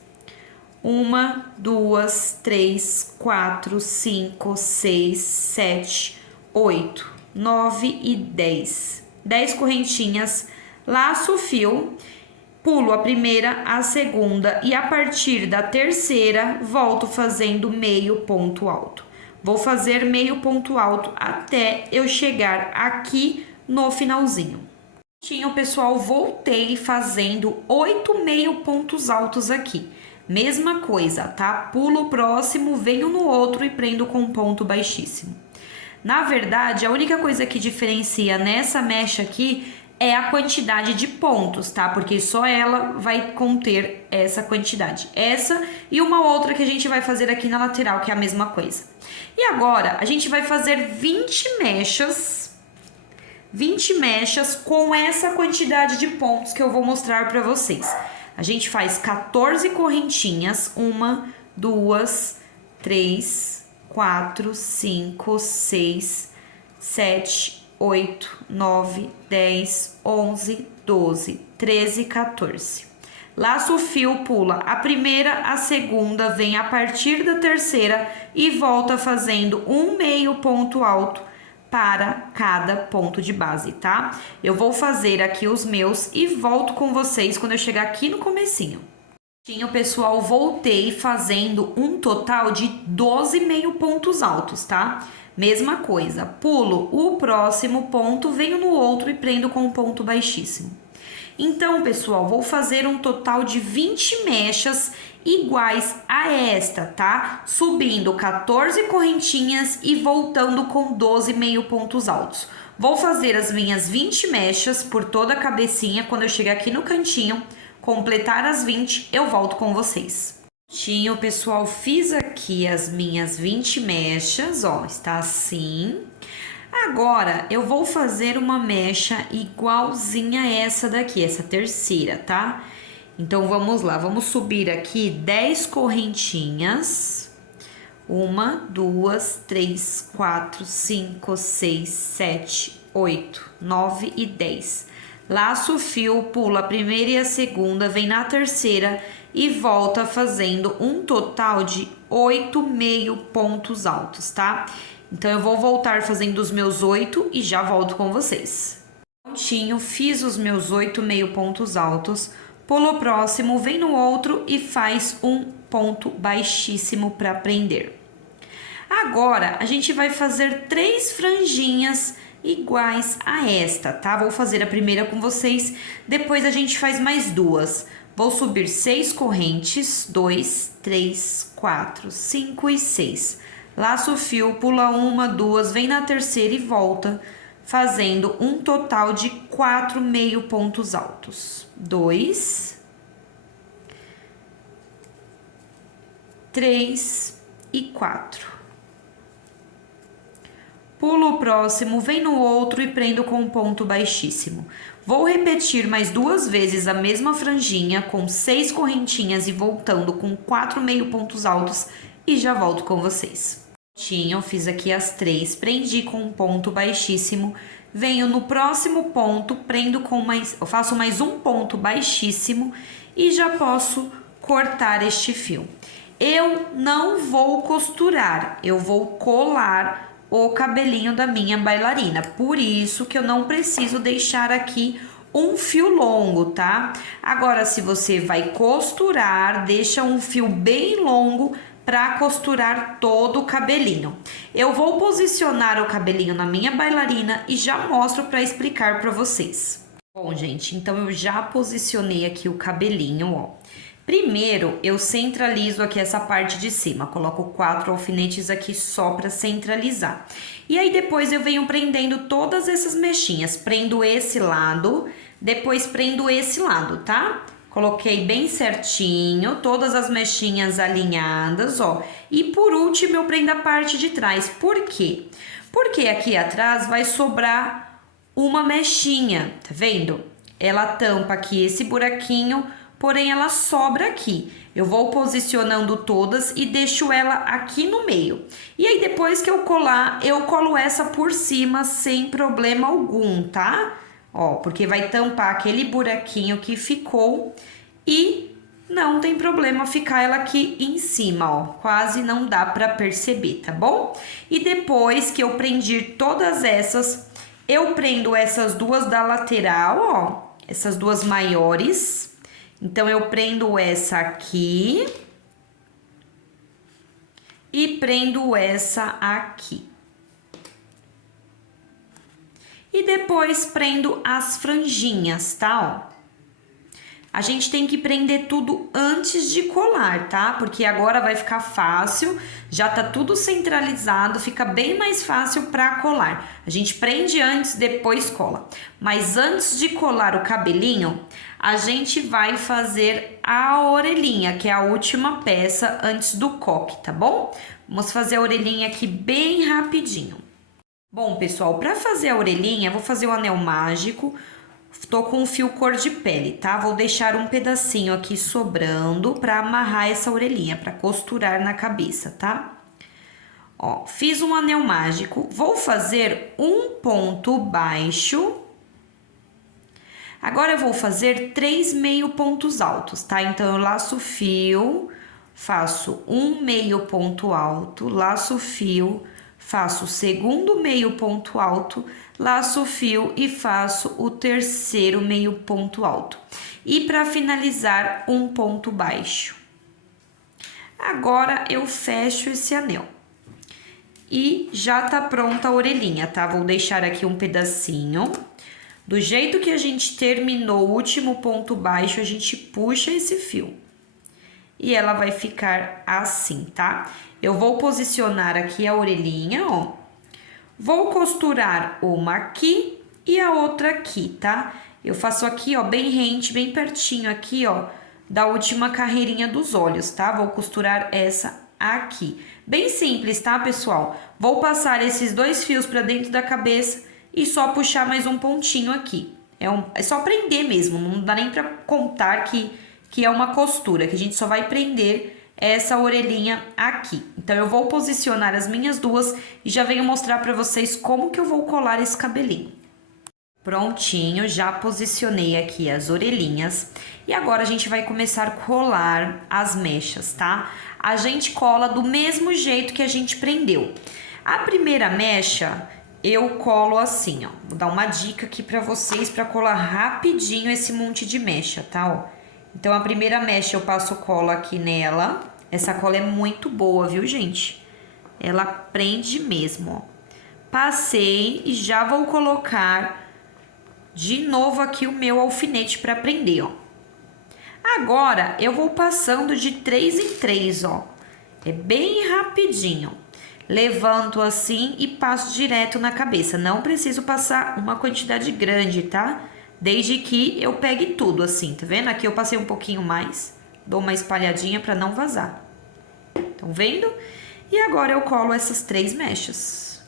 1, 2, 3, 4, 5, 6, 7, 8, 9 e 10. 10 correntinhas, laço o fio, pulo a primeira, a segunda e a partir da terceira, volto fazendo meio ponto alto. Vou fazer meio ponto alto até eu chegar aqui no finalzinho. Pessoal, voltei fazendo 8 meio pontos altos aqui. Mesma coisa, tá? Pulo o próximo, venho no outro e prendo com um ponto baixíssimo. Na verdade, a única coisa que diferencia nessa mecha aqui é a quantidade de pontos, tá? Porque só ela vai conter essa quantidade. Essa e uma outra que a gente vai fazer aqui na lateral, que é a mesma coisa. E agora, a gente vai fazer 20 mechas com essa quantidade de pontos que eu vou mostrar pra vocês. A gente faz 14 correntinhas, 1, 2, 3, 4, 5, 6, 7, 8, 9, 10, 11, 12, 13, 14. Laço o fio, pula a primeira, a segunda, vem a partir da terceira e volta fazendo um meio ponto alto para cada ponto de base, tá? Eu vou fazer aqui os meus e volto com vocês quando eu chegar aqui no comecinho. Pessoal, voltei fazendo um total de 12 meio pontos altos, tá? Mesma coisa, pulo o próximo ponto, venho no outro e prendo com um ponto baixíssimo. Então, pessoal, vou fazer um total de 20 mechas iguais a esta, tá? Subindo 14 correntinhas e voltando com 12 meio pontos altos. Vou fazer as minhas 20 mechas por toda a cabecinha. Quando eu chegar aqui no cantinho, completar as 20, eu volto com vocês. Pessoal, fiz aqui as minhas 20 mechas, ó, está assim. Agora, eu vou fazer uma mecha igualzinha a essa daqui, essa terceira, tá? Então, vamos lá, vamos subir aqui 10 correntinhas. 1, 2, 3, 4, 5, 6, 7, 8, 9 e 10. Laço o fio, pula a primeira e a segunda, vem na terceira e volta fazendo um total de 8 meio pontos altos, tá? Então, eu vou voltar fazendo os meus 8 e já volto com vocês. Prontinho, fiz os meus 8 meio pontos altos, pulo o próximo, vem no outro e faz um ponto baixíssimo para prender. Agora, a gente vai fazer 3 franjinhas iguais a esta, tá? Vou fazer a primeira com vocês, depois a gente faz mais 2. Vou subir 6 correntes, 2, 3, 4, 5 e 6. Laço o fio, pula uma, duas, vem na terceira e volta, fazendo um total de 4 meio pontos altos. 2, 3 e 4. Pulo o próximo, vem no outro e prendo com um ponto baixíssimo. Vou repetir mais 2 vezes a mesma franjinha com 6 correntinhas e voltando com 4 meio pontos altos e já volto com vocês. Eu fiz aqui as 3, prendi com um ponto baixíssimo, venho no próximo ponto, prendo com eu faço mais um ponto baixíssimo e já posso cortar este fio. Eu não vou costurar, eu vou colar o cabelinho da minha bailarina, por isso que eu não preciso deixar aqui um fio longo, tá? Agora, se você vai costurar, deixa um fio bem longo para costurar todo o cabelinho. Eu vou posicionar o cabelinho na minha bailarina e já mostro para explicar para vocês. Bom, gente, então eu já posicionei aqui o cabelinho, ó. Primeiro, eu centralizo aqui essa parte de cima, coloco 4 alfinetes aqui só para centralizar. E aí, depois eu venho prendendo todas essas mechinhas, prendo esse lado, depois prendo esse lado, tá? Coloquei bem certinho, todas as mechinhas alinhadas, ó. E por último, eu prendo a parte de trás. Por quê? Porque aqui atrás vai sobrar uma mechinha, tá vendo? Ela tampa aqui esse buraquinho, porém ela sobra aqui. Eu vou posicionando todas e deixo ela aqui no meio. E aí, depois que eu colar, eu colo essa por cima sem problema algum, tá? Ó, porque vai tampar aquele buraquinho que ficou e não tem problema ficar ela aqui em cima, ó. Quase não dá pra perceber, tá bom? E depois que eu prendi todas essas, eu prendo essas duas da lateral, ó. Essas duas maiores. Então, eu prendo essa aqui e prendo essa aqui. E depois prendo as franjinhas, tá? Ó. A gente tem que prender tudo antes de colar, tá? Porque agora vai ficar fácil, já tá tudo centralizado, fica bem mais fácil pra colar. A gente prende antes, depois cola. Mas antes de colar o cabelinho, a gente vai fazer a orelhinha, que é a última peça antes do coque, tá bom? Vamos fazer a orelhinha aqui bem rapidinho. Bom, pessoal, para fazer a orelhinha, vou fazer o anel mágico. Tô com o fio cor de pele, tá? Vou deixar um pedacinho aqui sobrando para amarrar essa orelhinha, para costurar na cabeça, tá? Ó, fiz um anel mágico. Vou fazer um ponto baixo. Agora, eu vou fazer 3 meio pontos altos, tá? Então, eu laço o fio, faço um meio ponto alto, laço o fio, faço o segundo meio ponto alto, laço o fio e faço o terceiro meio ponto alto. E para finalizar, um ponto baixo. Agora, eu fecho esse anel. E já tá pronta a orelhinha, tá? Vou deixar aqui um pedacinho. Do jeito que a gente terminou o último ponto baixo, a gente puxa esse fio. E ela vai ficar assim, tá? Eu vou posicionar aqui a orelhinha, ó. Vou costurar uma aqui e a outra aqui, tá? Eu faço aqui, ó, bem rente, bem pertinho aqui, ó, da última carreirinha dos olhos, tá? Vou costurar essa aqui. Bem simples, tá, pessoal? Vou passar esses 2 fios pra dentro da cabeça e só puxar mais um pontinho aqui. É só prender mesmo, não dá nem pra contar que é uma costura, que a gente só vai prender essa orelhinha aqui. Então, eu vou posicionar as minhas duas e já venho mostrar pra vocês como que eu vou colar esse cabelinho. Prontinho, já posicionei aqui as orelhinhas. E agora, a gente vai começar a colar as mechas, tá? A gente cola do mesmo jeito que a gente prendeu. A primeira mecha, eu colo assim, ó. Vou dar uma dica aqui pra vocês pra colar rapidinho esse monte de mecha, tá? Ó. Então, a primeira mecha eu passo cola aqui nela. Essa cola é muito boa, viu, gente? Ela prende mesmo, ó. Passei e já vou colocar de novo aqui o meu alfinete para prender, ó. Agora, eu vou passando de 3 em 3, ó. É bem rapidinho. Levanto assim e passo direto na cabeça. Não preciso passar uma quantidade grande, tá? Desde que eu pegue tudo assim, tá vendo? Aqui eu passei um pouquinho mais. Dou uma espalhadinha para não vazar. Estão vendo? E agora eu colo essas 3 mechas.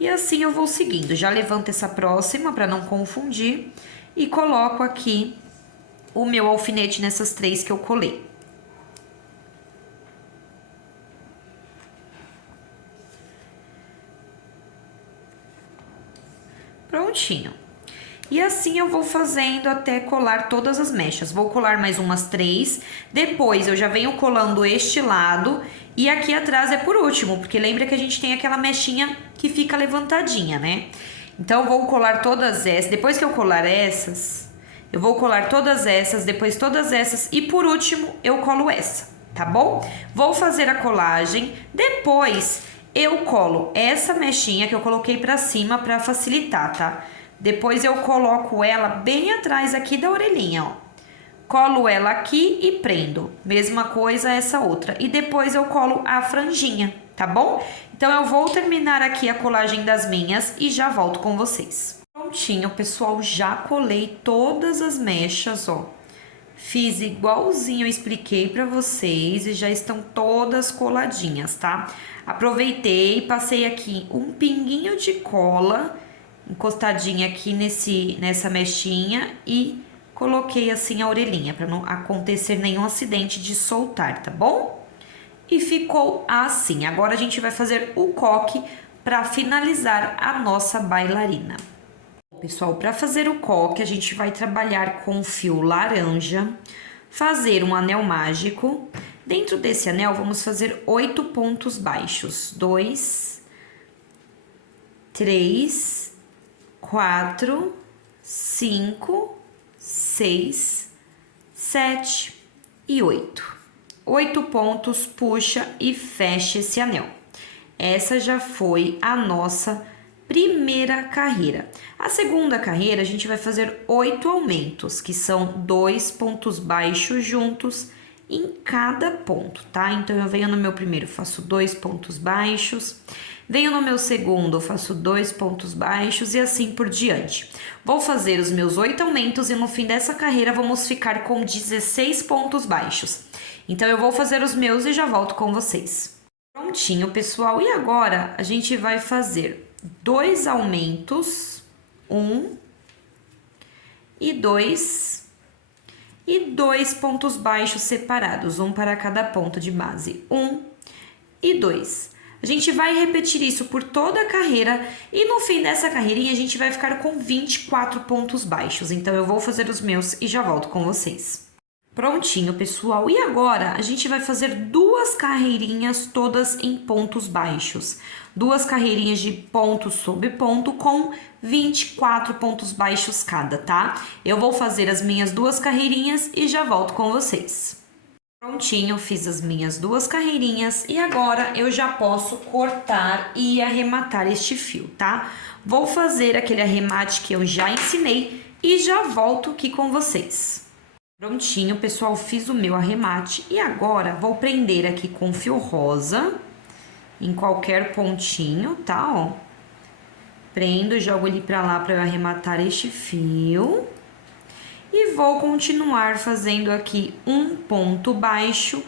E assim eu vou seguindo. Já levanto essa próxima para não confundir. E coloco aqui o meu alfinete nessas 3 que eu colei. Prontinho. E assim eu vou fazendo até colar todas as mechas. Vou colar mais umas 3. Depois eu já venho colando este lado. E aqui atrás é por último, porque lembra que a gente tem aquela mechinha que fica levantadinha, né? Então, eu vou colar todas essas. Depois que eu colar essas, eu vou colar todas essas, depois todas essas. E por último, eu colo essa, tá bom? Vou fazer a colagem. Depois, eu colo essa mechinha que eu coloquei pra cima pra facilitar, tá? Depois eu coloco ela bem atrás aqui da orelhinha, ó. Colo ela aqui e prendo. Mesma coisa essa outra. E depois eu colo a franjinha, tá bom? Então, eu vou terminar aqui a colagem das minhas e já volto com vocês. Prontinho, pessoal. Já colei todas as mechas, ó. Fiz igualzinho eu expliquei pra vocês e já estão todas coladinhas, tá? Aproveitei, passei aqui um pinguinho de cola encostadinha aqui nessa mechinha e coloquei assim a orelhinha para não acontecer nenhum acidente de soltar, tá bom? E ficou assim. Agora a gente vai fazer o coque para finalizar a nossa bailarina. Pessoal, para fazer o coque a gente vai trabalhar com fio laranja, fazer um anel mágico. Dentro desse anel vamos fazer 8 pontos baixos. 2, 3, 4, 5, 6, 7 e 8. 8 pontos, puxa e fecha esse anel. Essa já foi a nossa primeira carreira. A segunda carreira, a gente vai fazer 8 aumentos, que são 2 pontos baixos juntos em cada ponto, tá? Então, eu venho no meu primeiro, faço 2 pontos baixos. Venho no meu segundo, faço 2 pontos baixos e assim por diante. Vou fazer os meus 8 aumentos e no fim dessa carreira vamos ficar com 16 pontos baixos. Então, eu vou fazer os meus e já volto com vocês. Prontinho, pessoal. E agora, a gente vai fazer 2 aumentos, 1 e 2, e 2 pontos baixos separados, um para cada ponto de base, 1 e 2. A gente vai repetir isso por toda a carreira e no fim dessa carreirinha a gente vai ficar com 24 pontos baixos. Então, eu vou fazer os meus e já volto com vocês. Prontinho, pessoal. E agora, a gente vai fazer 2 carreirinhas todas em pontos baixos. 2 carreirinhas de ponto sobre ponto com 24 pontos baixos cada, tá? Eu vou fazer as minhas 2 carreirinhas e já volto com vocês. Prontinho, fiz as minhas 2 carreirinhas e agora eu já posso cortar e arrematar este fio, tá? Vou fazer aquele arremate que eu já ensinei e já volto aqui com vocês. Prontinho, pessoal, fiz o meu arremate e agora vou prender aqui com fio rosa em qualquer pontinho, tá? Ó. Prendo, jogo ele pra lá pra eu arrematar este fio. E vou continuar fazendo aqui um ponto baixo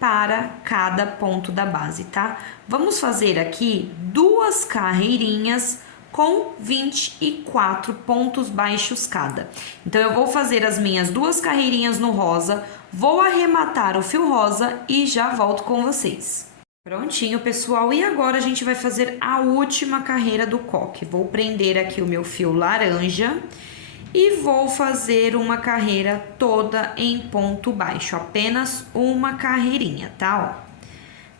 para cada ponto da base, tá? Vamos fazer aqui 2 carreirinhas com 24 pontos baixos cada. Então, eu vou fazer as minhas 2 carreirinhas no rosa, vou arrematar o fio rosa e já volto com vocês. Prontinho, pessoal. E agora, a gente vai fazer a última carreira do coque. Vou prender aqui o meu fio laranja e vou fazer uma carreira toda em ponto baixo, apenas uma carreirinha, tá? Ó.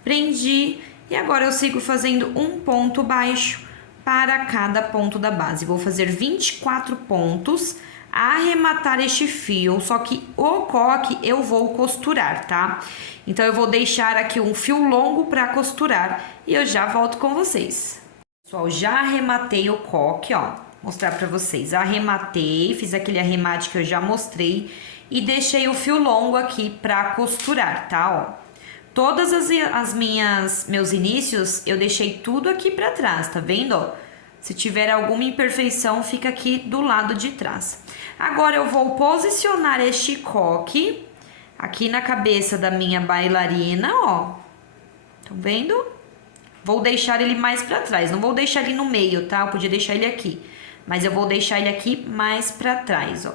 Prendi e agora eu sigo fazendo um ponto baixo para cada ponto da base. Vou fazer 24 pontos, arrematar este fio, só que o coque eu vou costurar, tá? Então, eu vou deixar aqui um fio longo para costurar e eu já volto com vocês. Pessoal, já arrematei o coque, ó. mostrar pra vocês. Arrematei, fiz aquele arremate que eu já mostrei e deixei o fio longo aqui pra costurar, tá, ó. Todas meus inícios, eu deixei tudo aqui pra trás, tá vendo, ó? Se tiver alguma imperfeição, fica aqui do lado de trás. Agora, eu vou posicionar este coque aqui na cabeça da minha bailarina, ó. Tá vendo? Vou deixar ele mais pra trás, não vou deixar ele no meio, tá? Eu podia deixar ele aqui, mas eu vou deixar ele aqui mais pra trás, ó.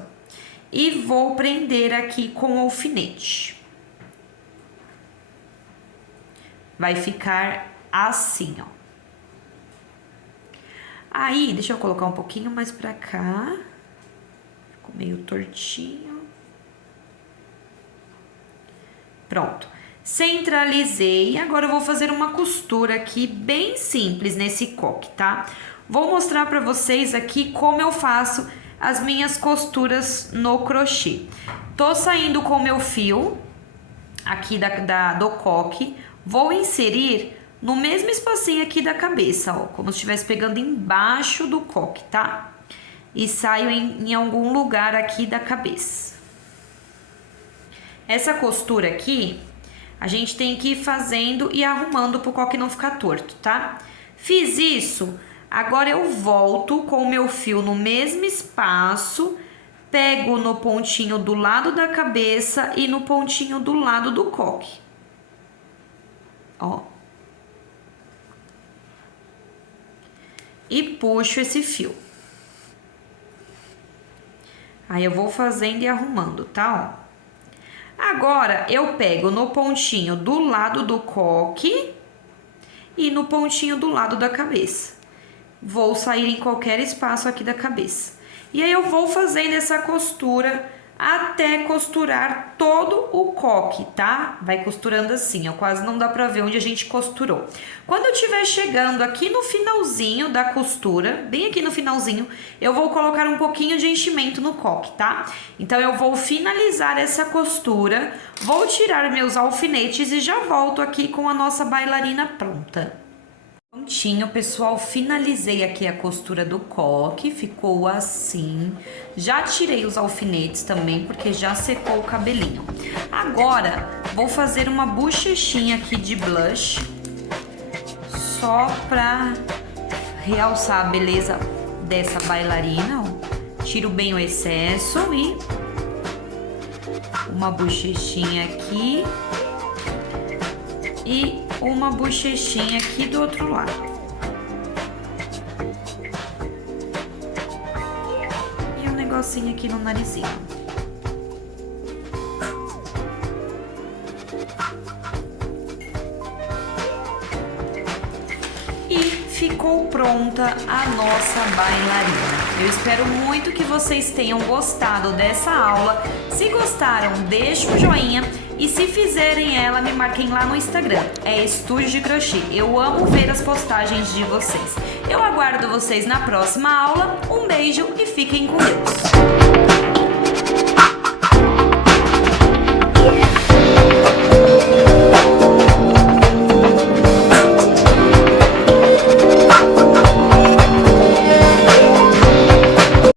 E vou prender aqui com o alfinete. Vai ficar assim, ó. Aí, deixa eu colocar um pouquinho mais pra cá. Ficou meio tortinho. Pronto. Centralizei. Agora eu vou fazer uma costura aqui bem simples nesse coque, tá? Vou mostrar pra vocês aqui como eu faço as minhas costuras no crochê. Tô saindo com o meu fio aqui do coque. Vou inserir no mesmo espacinho aqui da cabeça, ó, como se estivesse pegando embaixo do coque, tá? E saio em algum lugar aqui da cabeça. Essa costura aqui, a gente tem que ir fazendo e arrumando pro coque não ficar torto, tá? Fiz isso, agora eu volto com o meu fio no mesmo espaço, pego no pontinho do lado da cabeça e no pontinho do lado do coque. Ó. E puxo esse fio. Aí eu vou fazendo e arrumando, tá? Ó. Agora, eu pego no pontinho do lado do coque e no pontinho do lado da cabeça. Vou sair em qualquer espaço aqui da cabeça. E aí eu vou fazendo essa costura até costurar todo o coque, tá? Vai costurando assim, ó, quase não dá pra ver onde a gente costurou. Quando eu estiver chegando aqui no finalzinho da costura, bem aqui no finalzinho, eu vou colocar um pouquinho de enchimento no coque, tá? Então, eu vou finalizar essa costura, vou tirar meus alfinetes e já volto aqui com a nossa bailarina pronta. Prontinho, pessoal, finalizei aqui a costura do coque, ficou assim. Já tirei os alfinetes também, porque já secou o cabelinho. Agora, vou fazer uma bochechinha aqui de blush, só pra realçar a beleza dessa bailarina, ó. Tiro bem o excesso e uma bochechinha aqui e uma bochechinha aqui do outro lado. E um negocinho aqui no narizinho. E ficou pronta a nossa bailarina. Eu espero muito que vocês tenham gostado dessa aula. Se gostaram, deixa um joinha. E se fizerem ela, me marquem lá no Instagram, é Estúdio de Crochê. Eu amo ver as postagens de vocês. Eu aguardo vocês na próxima aula. Um beijo e fiquem com Deus!